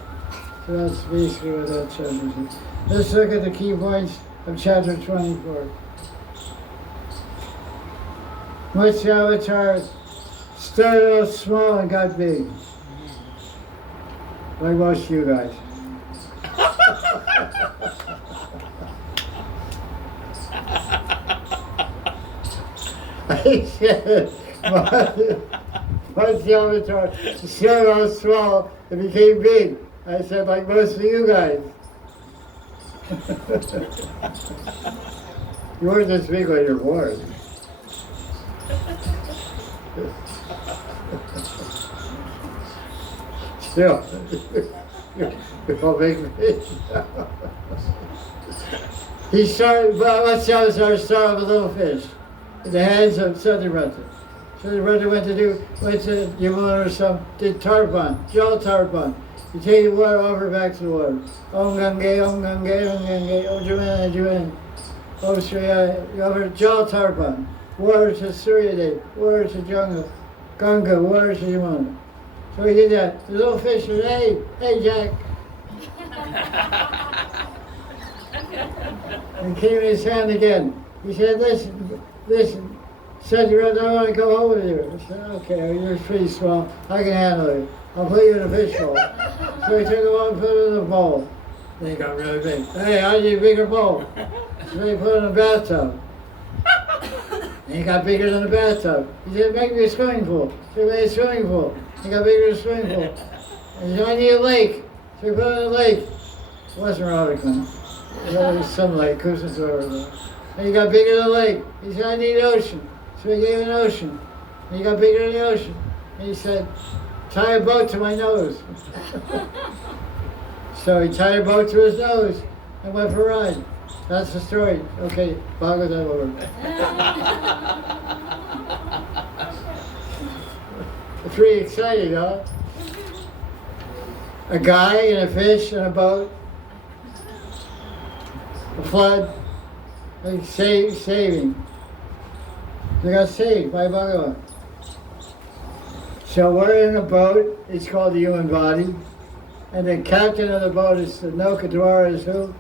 So that's basically what that chapter is. Let's look at the key points of chapter 24. Matsya started off small and got big. Like most of you guys. I said, Matsya started off small and became big. I said, like most of you guys. You weren't this big when you're born. Still, you're all big fish. He started, Matsya started with a little fish in the hands of Satyarata. Satyarata went to Yamuna or some, did tarpan, jal tarpan. You take the water over back to the water. Om Gange, Om Gange, Om Gange, Om Jamana, Jamana. Om Shriya, over jal tarpan. Water to Suryadev, water to Ganga, water to Yamuna. So he did that. The little fish said, hey Jack. And came in his hand again. He said, listen. Satyarata, I want to go home with you. I said, okay, you're pretty small. I can handle it. I'll put you in a fish bowl. So he took the one and put it in a bowl. Then he got really big. Hey, I need a bigger bowl. So he put it in a bathtub. And he got bigger than the bathtub. He said, make me a swimming pool. So he made a swimming pool. He got bigger than a swimming pool. And he said, I need a lake. So he put it in a lake. It wasn't Radhakan. It was some lake, Kusasura. And he got bigger than the lake. He said, I need an ocean. So he gave him an ocean. And he got bigger than the ocean. And he said, tie a boat to my nose. So he tied a boat to his nose and went for a ride. That's the story. Okay, Bhagavatam over. It's pretty exciting, huh? A guy and a fish and a boat. A flood. Like saving. They got saved by Bhagavan. So we're in a boat. It's called the human body. And the captain of the boat is the Nokadwara is who?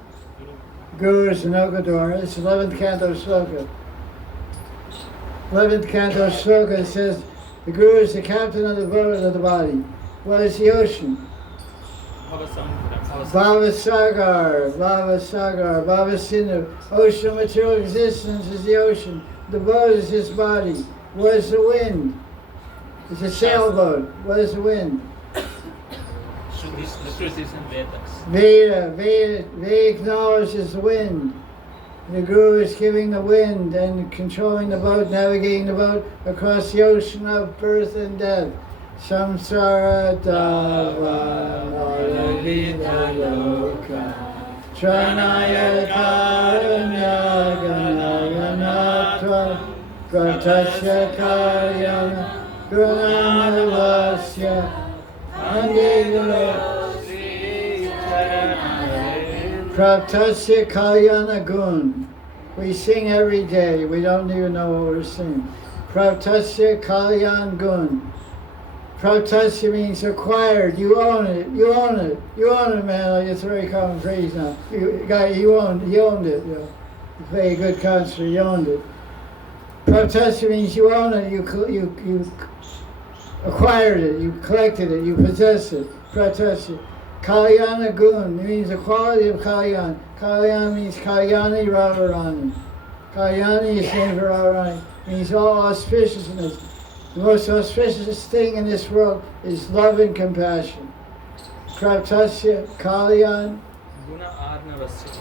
Guru is the Nokadwara. It's 11th Canto Sloka. 11th Canto Sloka says, the Guru is the captain of the boat of the body. What is the ocean? Bhavasagar, Bhavasindhu. Ocean of material existence is the ocean. The boat is this body. What is the wind? It's a sailboat. What is the wind? Vedic knowledge is the wind. The Guru is giving the wind and controlling the boat, navigating the boat across the ocean of birth and death. Samsara Dava Loka Tranaya Karanya Ganayanatva Pratasya Karyana Gunamadavasya Andegula Pratasya Kalyana Gun. We sing every day. We don't even know what we're singing. Pratasya Kalyan Gun. Pratasya means acquired. You own it. You own it. You own it, man. It's a very common phrase now. He owned it. You know. You play a good concert. He owned it. Pratasya means you own it, you acquired it, you collected it, you possess it. Pratasya. Kalyana gun means the quality of kalyan. Kalyan means kalyani radharani. Kalyani is named for radharani. Means all auspiciousness. The most auspicious thing in this world is love and compassion. Pratasya, kalyan, Guna Arnavasya.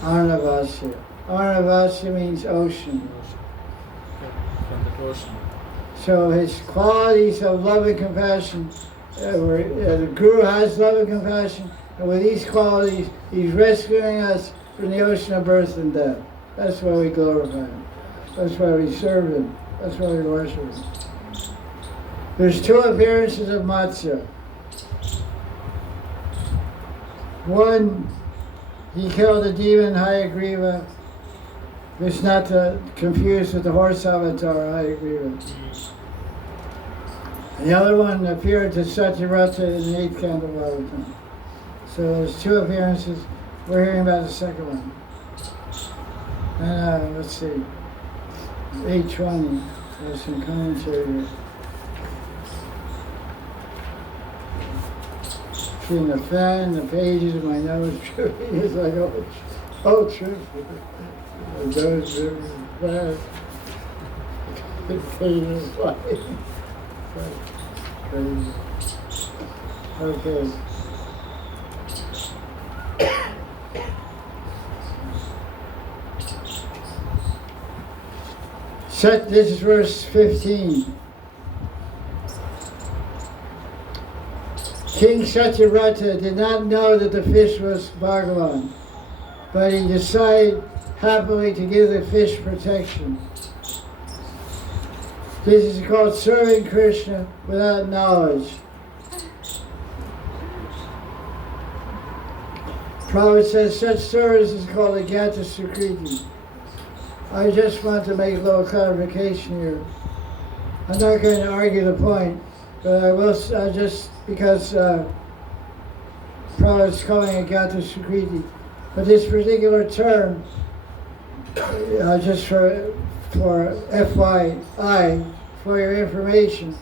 arnavasya. Arnavasya means ocean. From the ocean. So his qualities of love and compassion, the Guru has love and compassion, and with these qualities, he's rescuing us from the ocean of birth and death. That's why we glorify him. That's why we serve him. That's why we worship him. There's two appearances of Matsya. One, he killed the demon Hayagriva, which is not to confuse with the horse avatar Hayagriva. The other one appeared to Satyvrata in the 8th Canto of Bhagavatam. So there's two appearances. We're hearing about the second one. And let's see, 820. There's some commentary here. Between the fan and the pages of my nose, it's like, oh, true. Those bad. The pages flying. Crazy. Okay. This is verse 15. King Satyavrata did not know that the fish was Bhagavan, but he decided happily to give the fish protection. This is called serving Krishna without knowledge. Prabhupada says such service is called a Gata Sukriti. I just want to make a little clarification here. I'm not going to argue the point, but I will just because Prabhupada's calling it Gata Sukriti. But this particular term, just for FYI, for your information,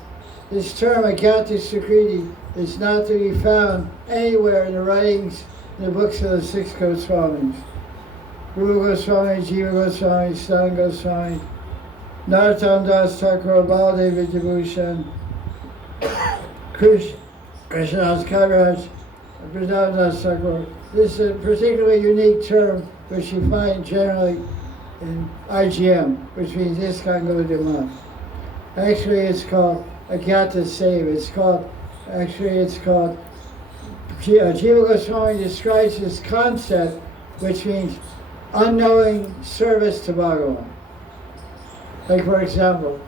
this term Agata Sukriti is not to be found anywhere in the writings, in the books of the 6 Goswamis. Rupa Goswami, Jiva Goswami, Sanatana Goswami, Narottam Das Thakur, Baladev Vidyabhushan, Krishnadas Kaviraj, Vrindavan Das Thakur. This is a particularly unique term which you find generally in IGM, which means ISKCON Gaudiya Math. Actually, it's called Agyata Seva. Jiva Goswami describes this concept, which means unknowing service to Bhagavan. Like, for example,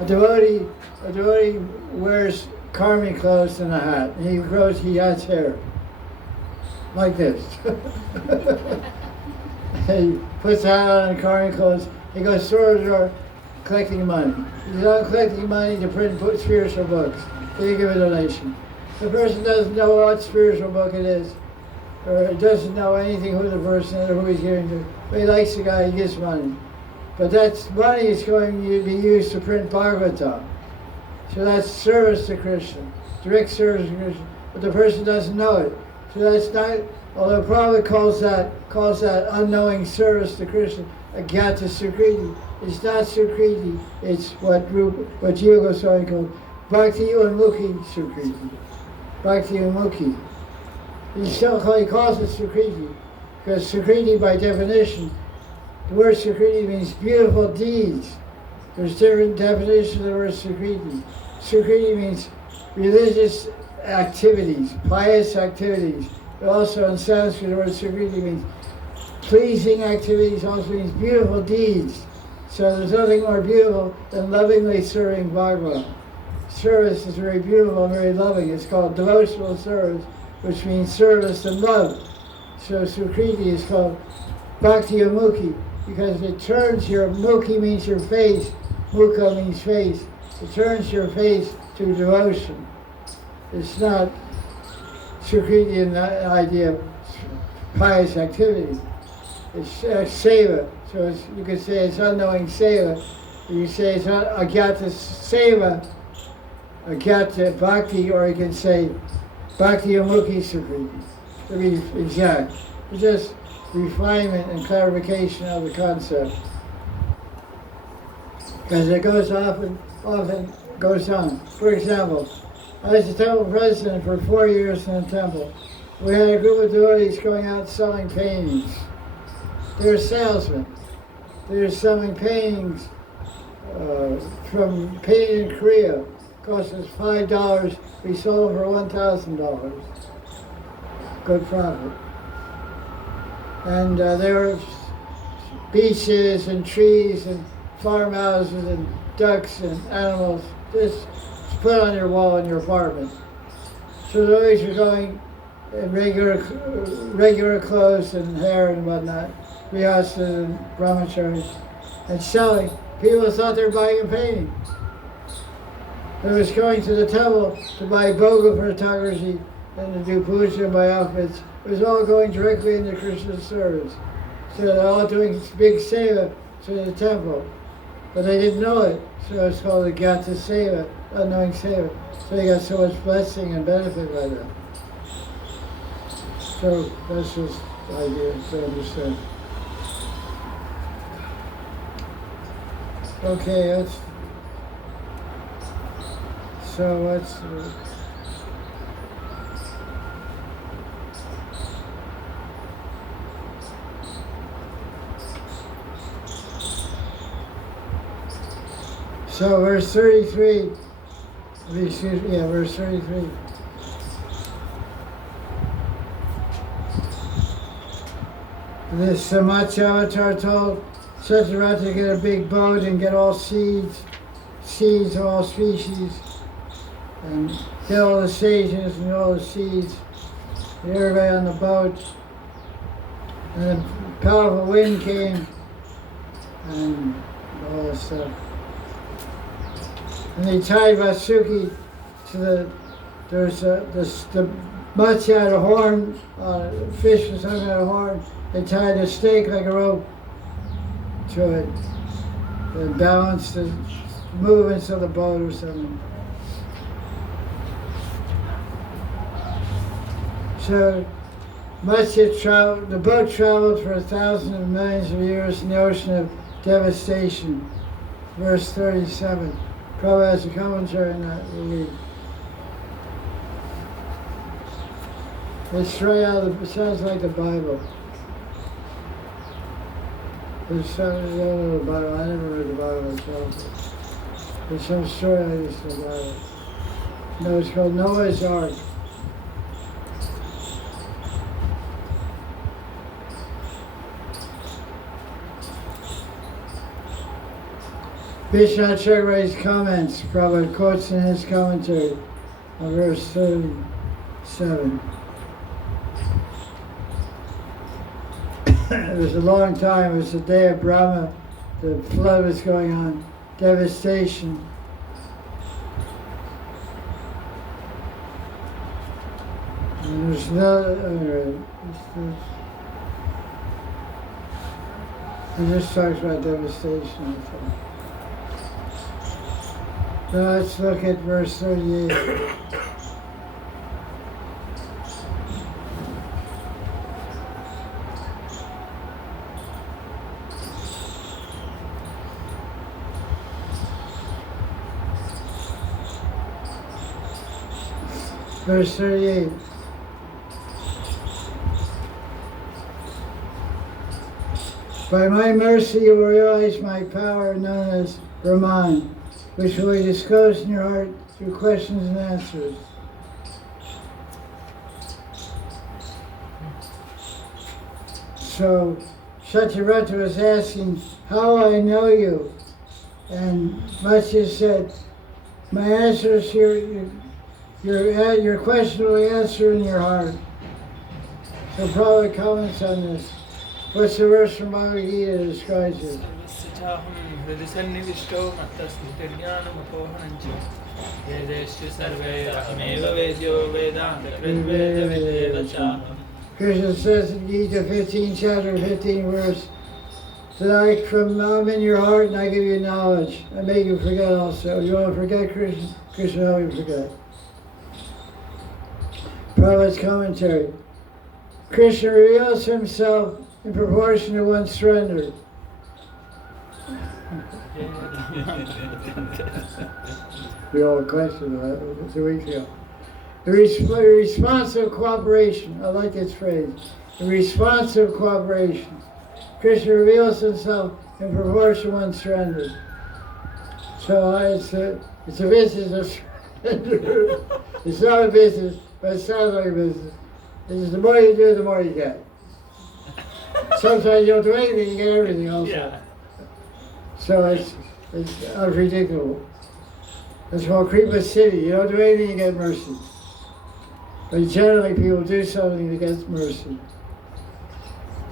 a devotee wears karmi clothes and a hat, and he has hair like this. He puts a hat on and karmi clothes. He goes door to door collecting money. He's not collecting money to print spiritual books. They give a donation. The person doesn't know what spiritual book it is, or doesn't know anything who the person is or who he's giving to. But he likes the guy, he gives money. But that money is going to be used to print Bhagavatam. So that's service to Krishna, direct service to Krishna. But the person doesn't know it. So that's not, although Prabhupada calls that unknowing service to Krishna Agyata Sukriti. It's not Sukriti, it's what Jiva Goswami called Bhakti Unmukhi Sukriti. Bhakti Unmukhi. He calls it Sukriti, because Sukriti by definition, the word Sukriti means beautiful deeds. There's different definitions of the word Sukriti. Sukriti means religious activities, pious activities. But also in Sanskrit, the word Sukriti means pleasing activities, also means beautiful deeds. So there's nothing more beautiful than lovingly serving Bhagavan. Service is very beautiful and very loving. It's called devotional service, which means service and love. So Sukriti is called Bhakti Mukhi, because it turns your, Mukhi means your face, Mukha means face. It turns your face to devotion. It's not Sukriti in the idea of pious activity. It's seva. So it's, you could say it's unknowing seva. You say it's agyata seva, agyata bhakti, or you can say bhakti amukhi sukriti, to be exact. It's just refinement and clarification of the concept. Because it goes often goes on. For example, I was a temple president for 4 years in a temple. We had a group of devotees going out selling paintings. They're salesmen. They're selling paintings from painted in Korea. Cost us $5. We sold them for $1,000. Good profit. And there were beaches and trees and farmhouses and ducks and animals. Just put on your wall in your apartment. So the always were going in regular clothes and hair and whatnot, grihastas and brahmacharis, and selling. People thought they were buying a painting. They was going to the temple to buy boga photography and to do puja and buy outfits. It was all going directly into Krishna's service. So they're all doing big seva to the temple. But they didn't know it, so it's called a Gata Seva, unknowing Seva. So they got so much blessing and benefit by that. So that's just the idea to understand. Okay, let's. So verse 33, verse 33. This Samatya told Satyavata to get a big boat and get all seeds of all species, and get all the sages and all the seeds, and everybody on the boat. And a powerful wind came, and all this stuff. And they tied Vasuki to the Matsya had a horn, fish or something had a horn. They tied a stake like a rope to it and balanced the movements of the boat or something. So Matsya the boat traveled for 1,000 and millions of years in the ocean of devastation. Verse 37. Prabhupada has a commentary on that. We'll read. It's straight out of it sounds like the Bible. There's some I don't know the Bible. I never read the Bible myself. There's some story I used to the Bible. No, it's called Noah's Ark. Vishnu Chakravarti's comments, Prabhupada quotes in his commentary on verse 37. It was a long time, it was the day of Brahma, the flood was going on, devastation. And there's no, it just talks about devastation, I think. Now let's look at verse 38. Verse 38. By my mercy you will realize my power known as Brahman, which will be disclosed in your heart through questions and answers. So Satyavata was asking, how I know you? And Matsya said, my answer is your question will be answered in your heart. So Prabhupada comments on this. What's the verse from Bhagavad Gita that describes it? Krishna says in Gita 15, chapter 15, verse Then I'm in your heart and I give you knowledge. I make you forget also. You want to forget Krishna? Krishna help you forget. Prabhupada's commentary. Krishna reveals himself in proportion to one's surrender. We all questioned that 2 weeks ago. The responsive cooperation. I like this phrase. The responsive cooperation. Krishna reveals himself in proportion to one's surrender. So it's a business of surrender. It's not a business, but it sounds like a business. It's the more you do, the more you get. Sometimes you don't do anything, you get everything also. Yeah. So it's unpredictable. It's called Kripa City. You don't do anything, you get mercy. But generally people do something to get mercy.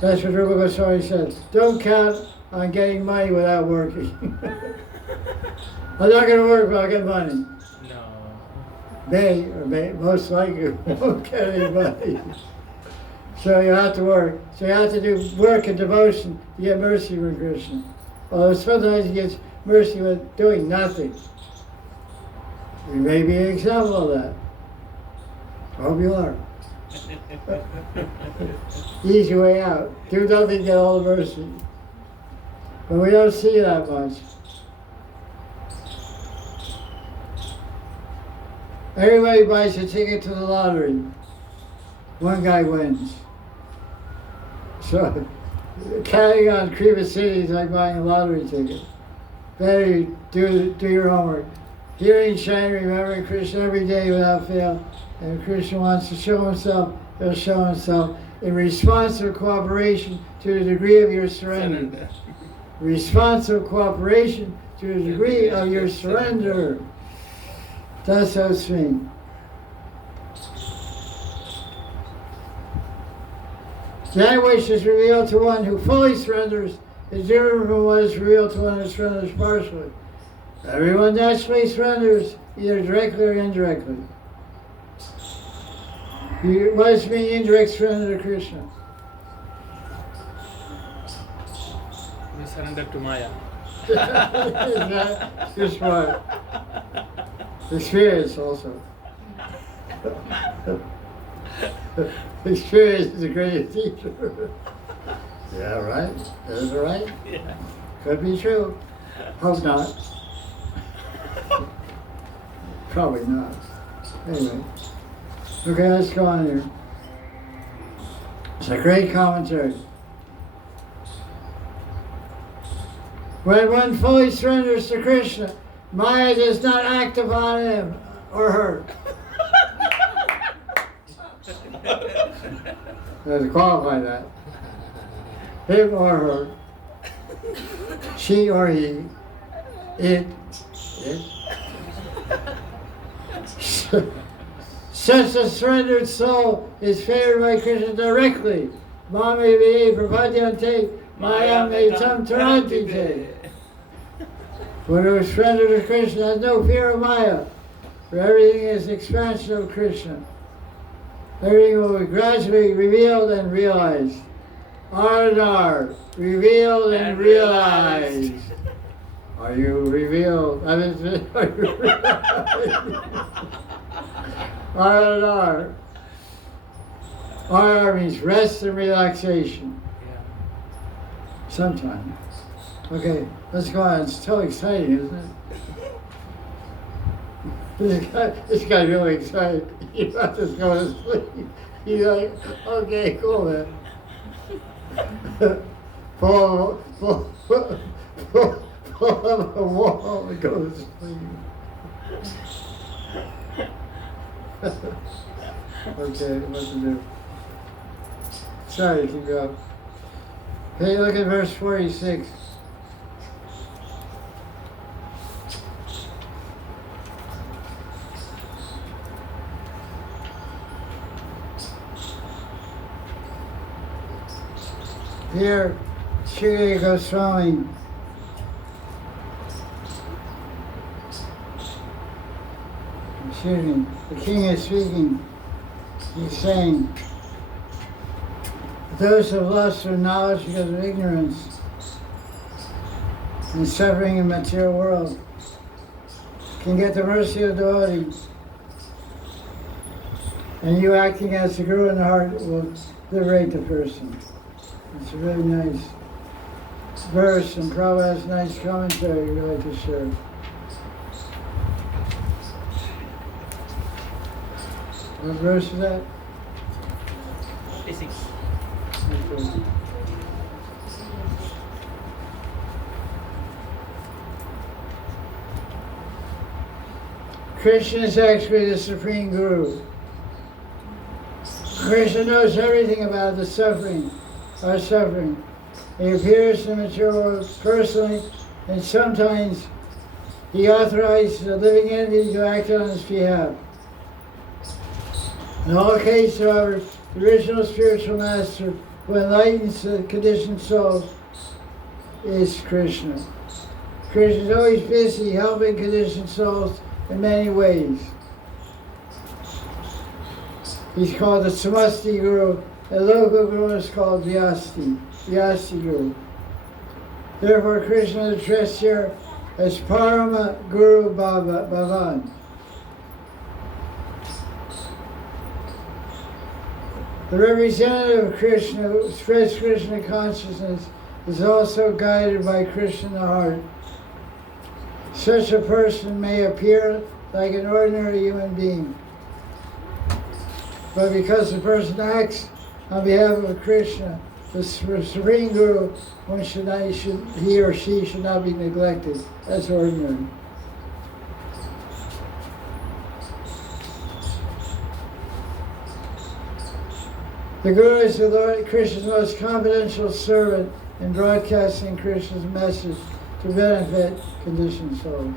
That's what Rupa Goswami said. Don't count on getting money without working. I'm not going to work, but I'll get money. No. Most likely won't get any money. So you have to work. So you have to do work and devotion to get mercy from Krishna. Although sometimes he gets mercy with doing nothing. You may be an example of that. I hope you are. Easy way out. Do nothing, get all the mercy. But we don't see that much. Everybody buys a ticket to the lottery. One guy wins. So, counting on Kripa City is like buying a lottery ticket. Better you do your homework. Hearing, chanting, remembering Krishna every day without fail. And if Krishna wants to show himself, he'll show himself in responsive cooperation to the degree of your surrender. Responsive cooperation to the degree of your surrender. That's so sweet. That which is revealed to one who fully surrenders is different from what is revealed to one who surrenders partially. Everyone naturally surrenders, either directly or indirectly. What does it mean, indirect surrender to Krishna? We surrender to Maya. You're smart. Experience also. Experience is the greatest teacher. Yeah, right? Is it right? Yeah. Could be true. Hope not. Probably not. Anyway. Okay, let's go on here. It's a great commentary. When one fully surrenders to Krishna, Maya does not act upon him or her. I have to qualify that. Him or her. She or he. It. Such a surrendered soul is favored by Krishna directly. Mame ve prapadyante maya me tam tarantite. One who is surrendered to Krishna has no fear of Maya, for everything is expansion of Krishna. Everything will be gradually revealed and realized. Ardar, revealed and realized. Are you revealed? Are you realized? Ardar. Ardar means rest and relaxation. Yeah. Sometimes. Okay, let's go on. It's so exciting, isn't it? This guy's really excited. He's about to go to sleep. He's like, okay, cool then. Pull up a wall and go to sleep. Okay, what to do? Sorry, keep going. Hey, look at verse 46. Here, Sri Goswami the king is speaking. He's saying, those who have lost their knowledge because of ignorance and suffering in the material world can get the mercy of devotees. And you acting as the Guru in the heart will liberate the person. It's a really nice verse, and Prabhupada's nice commentary we'd like to share. What verse is that? 46. Okay. Krishna is actually the Supreme Guru. Krishna knows everything about the suffering, our suffering. He appears in the material world personally, and sometimes he authorizes a living entity to act on his behalf. In all cases, however, the original spiritual master who enlightens the conditioned soul is Krishna. Krishna is always busy helping conditioned souls in many ways. He's called the Samasti Guru, and local Guru is called Vyasti Guru. Therefore, Krishna is addressed here as Parama Guru Bhavan. The representative of Krishna who spreads Krishna consciousness is also guided by Krishna in the heart. Such a person may appear like an ordinary human being, but because the person acts on behalf of Krishna, the Supreme Guru, he or she should not be neglected as ordinary. The Guru is the Lord Krishna's most confidential servant in broadcasting Krishna's message to benefit conditioned souls.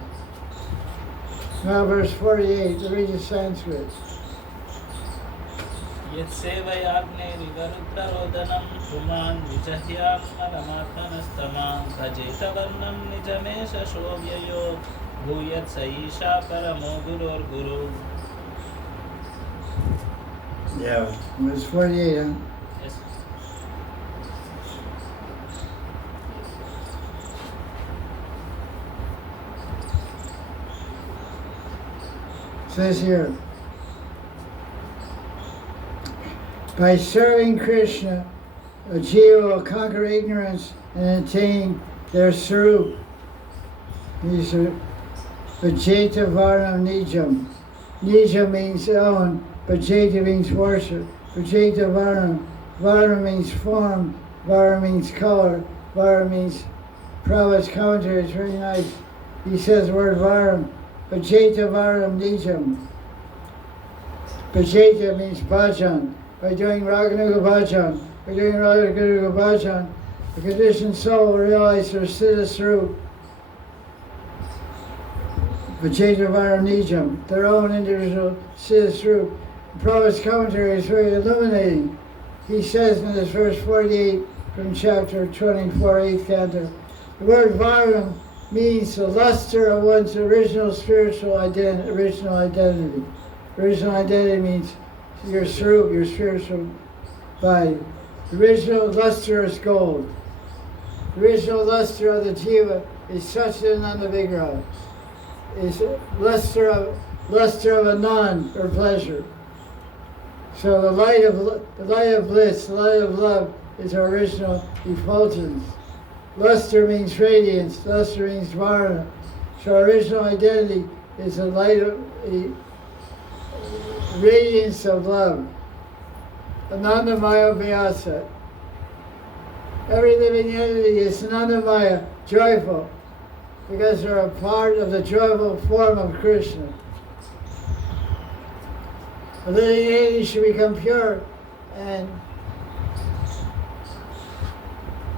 Now verse 48, the read in Sanskrit. यत्सेवयाग्नेरिवरुद्ररोदनं पुमान् विजह्यात्मरमात्मनस्तमां भजेतवर्णं निजमेष शोभ्ययो भूयत् स ईशा परमो गुरोर्गुरु. Yeah, verse 48, huh? Yes. It says here, by serving Krishna, a jiva will conquer ignorance and attain their sarup. These are Vajeta Varnam Nijam. Nijam means own, Vajeta means worship. Vajeta Varnam. Varnam means form. Varnam means color. Varnam means, Prabhupada's commentary is very nice. He says the word Varnam. Vajeta Varnam Nijam. Vajeta means bhajan. By doing Raganuga Bhajan, by doing Raganuga Bhajan, the conditioned soul will realize their Siddha Sarup, Vajeta Varanijam, their own individual Siddha Sarup. Prabhupada's commentary is very illuminating. He says in this verse 48 from chapter 24, 8th Canto, the word Varam means the luster of one's original spiritual identity. Original identity means your sarup, your spiritual body. The original luster is gold. The original luster of the jiva is Satchidananda Vigraha. Is luster of Anand, or pleasure. So the light of bliss, the light of love is our original effulgence. Luster means radiance. Luster means varna. So our original identity is the light of radiance of love. Anandamaya Vyasa. Every living entity is Anandamaya, joyful, because they're a part of the joyful form of Krishna. A living entity should become pure and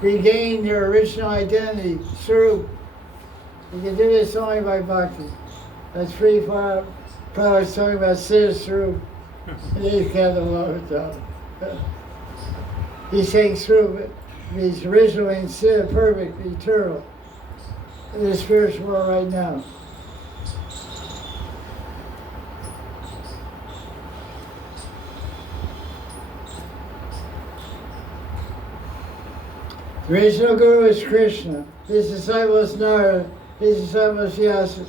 regain their original identity, Sarup. You can do this only by bhakti. That's pretty far. Prabhupada's talking about Siddha Sarup. He's kind of lower down. He's saying Sarup means original and Siddha, perfect, eternal, in the spiritual world right now. The original Guru is Krishna. His disciple is Narada. His disciple is Vyasa.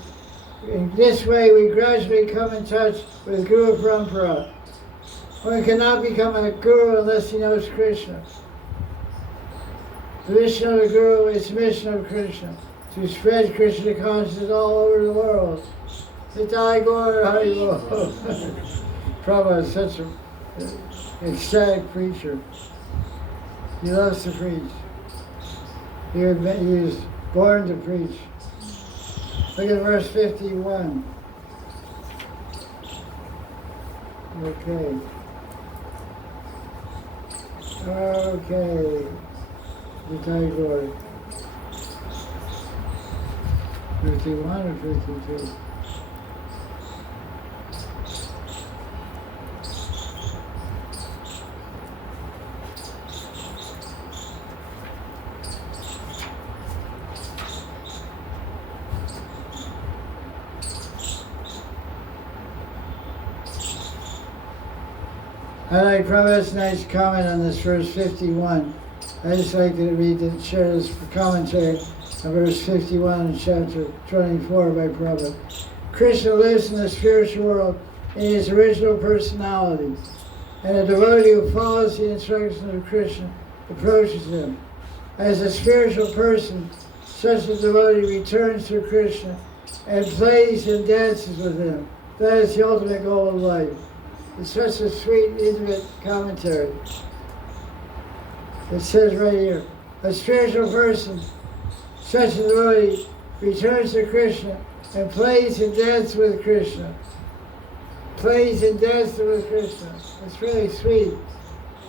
In this way, we gradually come in touch with Guru Parampara. One cannot become a Guru unless he knows Krishna. The mission of the Guru is the mission of Krishna, to spread Krishna consciousness all over the world. Nitai Gaur Hari Bol. Prabhupada is such an ecstatic preacher. He loves to preach. He was born to preach. Look at verse 51. Okay. 51 or 52? I like Prabhupada's nice comment on this verse 51. I just like to read and share this commentary on verse 51 in chapter 24 by Prabhupada. Krishna lives in the spiritual world in his original personality, and a devotee who follows the instructions of Krishna approaches him. As a spiritual person, such a devotee returns to Krishna and plays and dances with him. That is the ultimate goal of life. It's such a sweet, intimate commentary. It says right here, a spiritual person, such a devotee, returns to Krishna and plays and dances with Krishna. Plays and dances with Krishna. It's really sweet.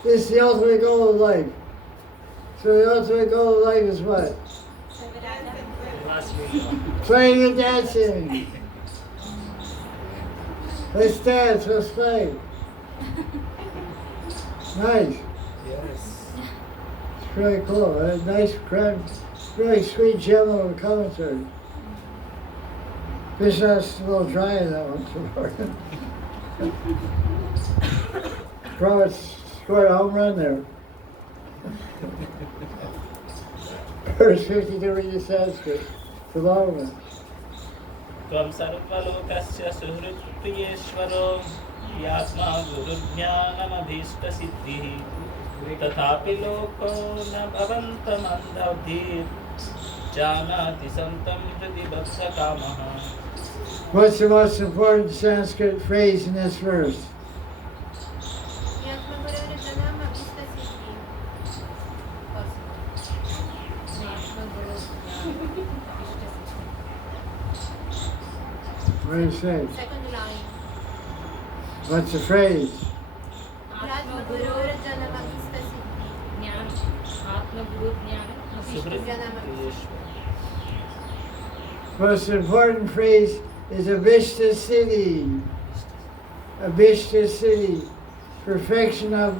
This is the ultimate goal of life. So the ultimate goal of life is what? Playing and dancing. Let's dance, let's play. Nice. Yes. It's really cool. A nice, really sweet gem of a commentary. Krishna's a little dry in that one. Prabhupada scored a home run there. Verse 52 in Sanskrit. The long one. त्वं सर्वलोकस्य सुहृत्प्रियेश्वरो यात्मा गुरुज्ञानमभीष्टसिद्धिः तथापि लोको न भवन्तमन्धधीर् जानाति सन्तं हृदि बद्धकामः. What's the most important Sanskrit phrase in this verse? What do you say? Second line. What's the phrase? Most important phrase is Abhishta Siddhi. Abhishta Siddhi. Perfection of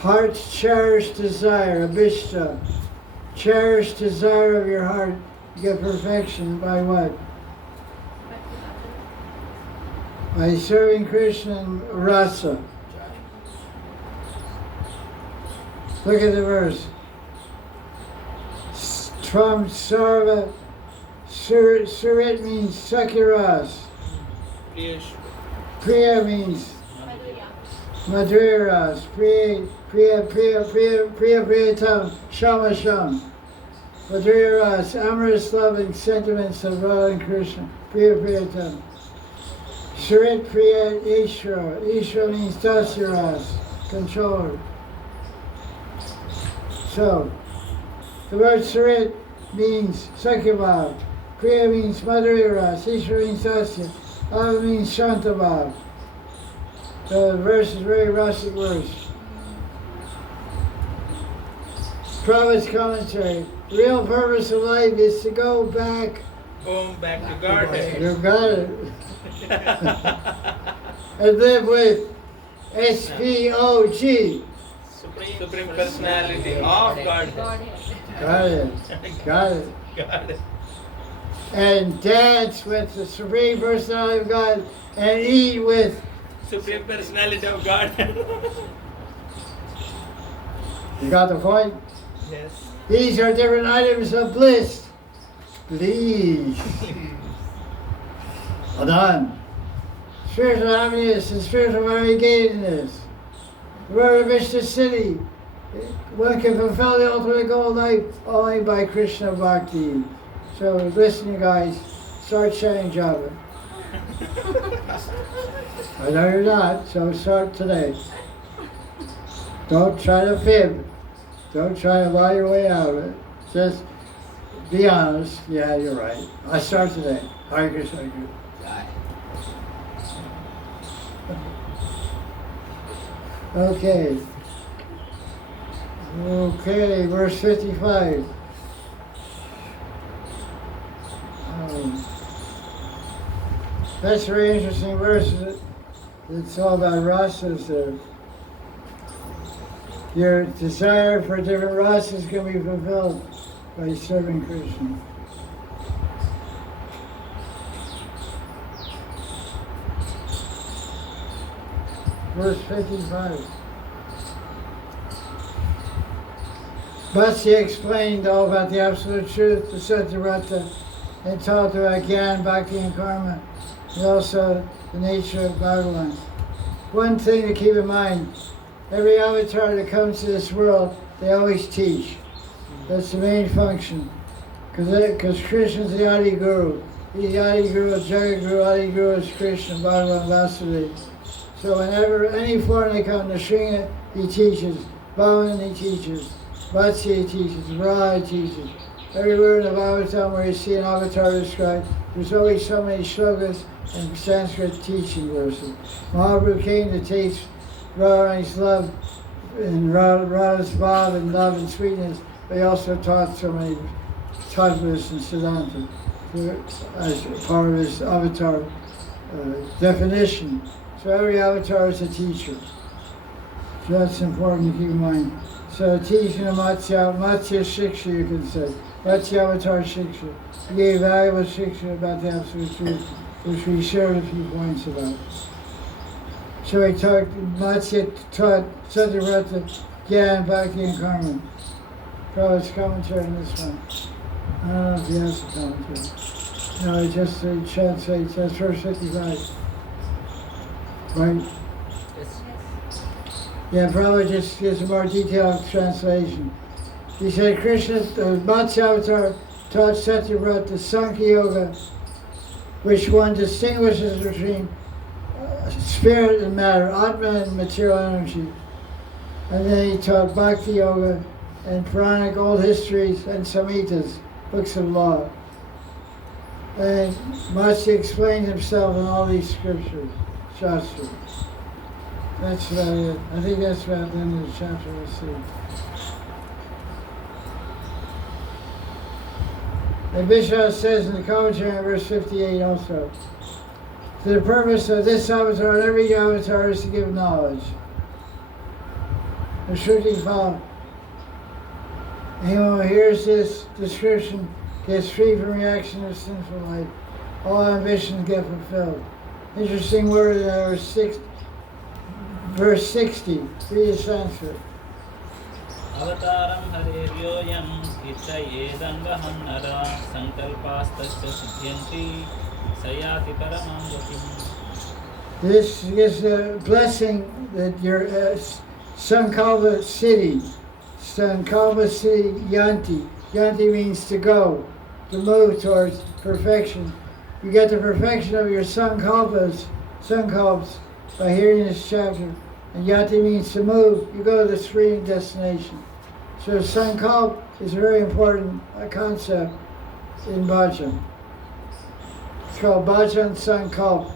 heart's cherished desire. Abhishta. Cherished desire of your heart. You get perfection by what? By serving Krishna in rasa. Look at the verse. Tvam sarva surit means sakiras. Priya means madhuras. Priya tam shamasham. Madhuras, amorous loving sentiments of Radha and Krishna. Priya tam. Surit Priya Ishra. Ishra means Dasyaras, controller. So, the word Surit means Sakyabhav. Priya means Madhuryaras. Ishra means Dasya. Ava means Shantabhav. So the verse is very rustic verse. Prabhupada's commentary. The real purpose of life is to go back. Home, back to garden. You got it. And live with SPOG. Supreme Personality of God. Got it. Got it. Got it. And dance with the Supreme Personality of God and eat with Supreme Personality of God. You got the point? Yes. These are different items of bliss. Please. Madan. Spiritual happiness and spiritual variegatedness. The word of Vishnu city. One can fulfill the ultimate goal of life only by Krishna Bhakti. So listen, you guys, start chanting Java. I know you're not, so start today. Don't try to fib. Don't try to lie your way out of it. Just be honest. Yeah, you're right. I start today. Hare Krishna, Hare Krishna. Okay. Okay, verse 55. That's a very interesting verse. It's all about rasas there. Your desire for different rasas can be fulfilled by serving Krishna. Verse 55. Babaji explained all about the absolute truth to Satyavrata and taught about Gyan, Bhakti, and Karma, and also the nature of Bhagavan. One thing to keep in mind, every avatar that comes to this world, they always teach. That's the main function. Because Krishna's the Adi Guru. He's the Adi Guru, Jagat Guru, Adi Guru is Krishna, Bhagavan, Vasudeva. So whenever any form they come to Shringa, he teaches. Bhavan, he teaches. Vatsi teaches. Ra teaches. Everywhere in the Bhagavatam where you see an avatar described, there's always so many shlokas and Sanskrit teaching verses. Mahaprabhu came to teach Radharani's love and Radha's bhav and love and sweetness, but he also taught so many tattvas and siddhanta as part of his avatar definition. So every avatar is a teacher. So that's important to keep in mind. So teaching of Matsya Shiksha, you can say. Matsya Avatar Shiksha. He gave valuable Shiksha about the absolute truth, which we shared a few points about. So he taught, Matsya taught Satyavrata, Gyan, Bhakti, and Karma. Prabhupada's commentary on this one. I don't know if he has a commentary. No, he just translates, that's verse 55. Right? Yeah, Prabhupada just gives a more detailed translation. He said Krishna, the Matsya Avatar, taught Satyavrata Sankhya Yoga, which one distinguishes between spirit and matter, Atma and material energy. And then he taught Bhakti Yoga and Puranic old histories and Samhitas, books of law. And Matsya explained himself in all these scriptures, Shastras. That's about it. I think that's about the end of the chapter. We'll see. And Vishnu says in the commentary on verse 58 also, to the purpose of this avatar and every avatar is to give knowledge. The Shruti Phala. Anyone who hears this description gets free from reaction of sinful life. All ambitions get fulfilled. Interesting word in verse 60. Read the Sanskrit. Avataram hariryoyam kitayedangaham nara sankalpastasya siddhyanti sayati paramam gatim. This is a blessing that your Sankalpa city, Yanti. Yanti means to go, to move towards perfection. You get the perfection of your Sankalpas by hearing this chapter. And Yati means to move. You go to the supreme destination. So Sankalp is a very important concept in Bhajan. It's called Bhajan Sankalp.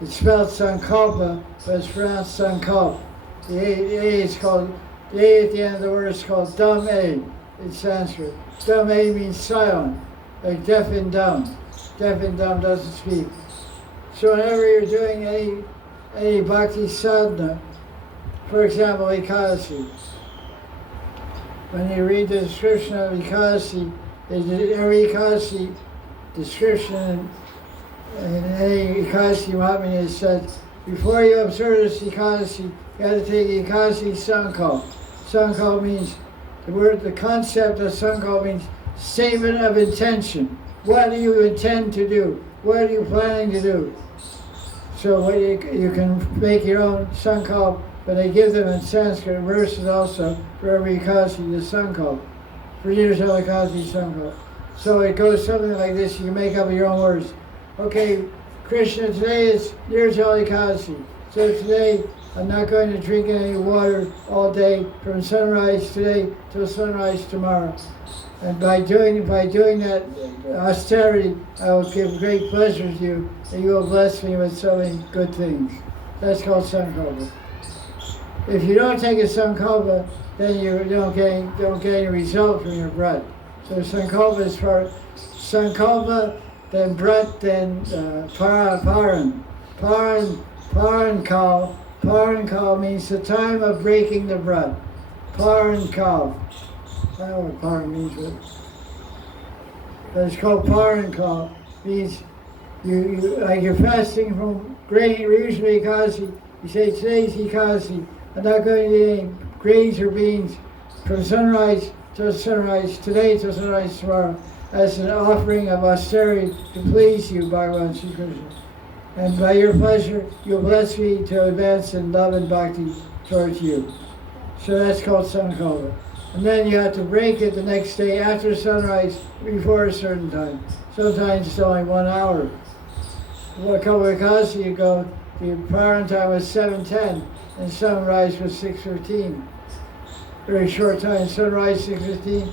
It's spelled Sankalpa, but it's pronounced Sankalp. The A is called, the A at the end of the word is called Dum A in Sanskrit. Dum A means silent, like deaf and dumb. Deaf and dumb doesn't speak. So whenever you're doing any bhakti sadhana, for example, Ekadasi. When you read the description of Ekadasi, every Ekadasi description in any Ekadasi Mahamini is said, before you observe this Ekadasi, you have to take Ekadasi Sankalp. Sankalp means the concept of sankalpa means statement of intention. What do you intend to do? What are you planning to do? So what you can make your own sankalpa, but they give them in Sanskrit verses also for every kasi, the sankalpa. For Nirjala kasi sankalpa. So it goes something like this. You can make up your own words. Okay, Krishna, today is Nirjala kasi. So today I'm not going to drink any water all day from sunrise today till sunrise tomorrow. And by doing that austerity, I will give great pleasure to you, and you will bless me with so many good things. That's called sankalpa. If you don't take a sankalpa, then you don't get any result from your brat. So sankalpa is for sankalpa, then brat, then paran. Paran means the time of breaking the brat. Paran kal. I don't know what paran means, but it's called paran kal. Means you're fasting from grain, usually Ekadasi. You say today's Ekadasi. I'm not going to eat any grains or beans from sunrise till sunrise today till sunrise tomorrow as an offering of austerity to please you, Bhagavan Sri Krishna. And by your pleasure, you'll bless me to advance in love and bhakti towards you. So that's called sankalpa. And then you have to break it the next day after sunrise before a certain time. Sometimes it's only 1 hour. A couple of Ekadasi ago, the paran time was 7:10 and sunrise was 6:15. Very short time. Sunrise 6:15.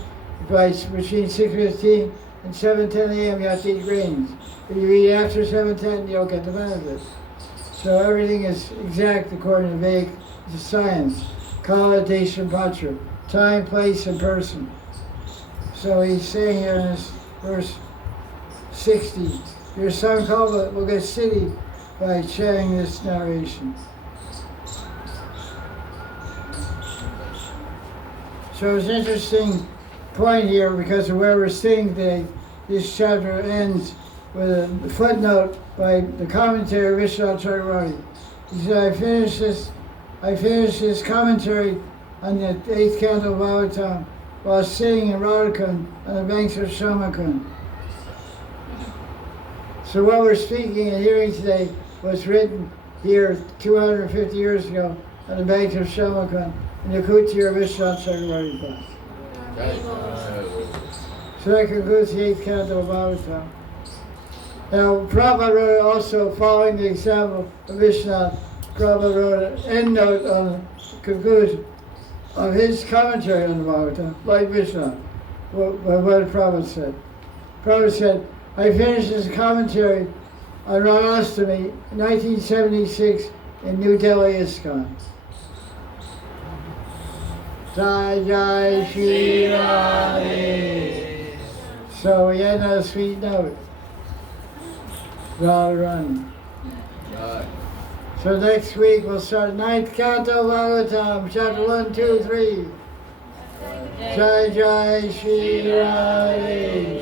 Between 6:15 and 7:10 a.m. you have to eat grains. If you eat after 7:10, you don't get the benefit. So everything is exact according to Vedic science. Kala, Desha, Patra. Time, place, and person. So he's saying here in this verse 60, your sankalpa will get siddhi by sharing this narration. So it's an interesting point here because of where we're sitting today. This chapter ends with a footnote by the commentary of Vishwanath Chakravarti. He said, I finished this commentary on the 8th Canto of Bhagavatam while sitting in Radhakund on the banks of Shamakund. So what we're speaking and hearing today was written here 250 years ago on the banks of Shamakund in the Kutir of Vishwanath Chakravarti class. So that concludes the 8th Canto of Bhagavatam. Now, Prabhupada wrote also, following the example of Vishwanath, Prabhupada wrote an endnote on the conclusion of his commentary on the Bhagavatam, like Vishwanath, what Prabhupada said. Prabhupada said, I finished this commentary on Ranastami in 1976 in New Delhi, ISKCON. Jai Jai Shri Radhe. So we end on a sweet note. Run. So next week we'll start 9th Canto Bhagavatam, chapter 1, 2, 3. Jai Jai Shri Radhe.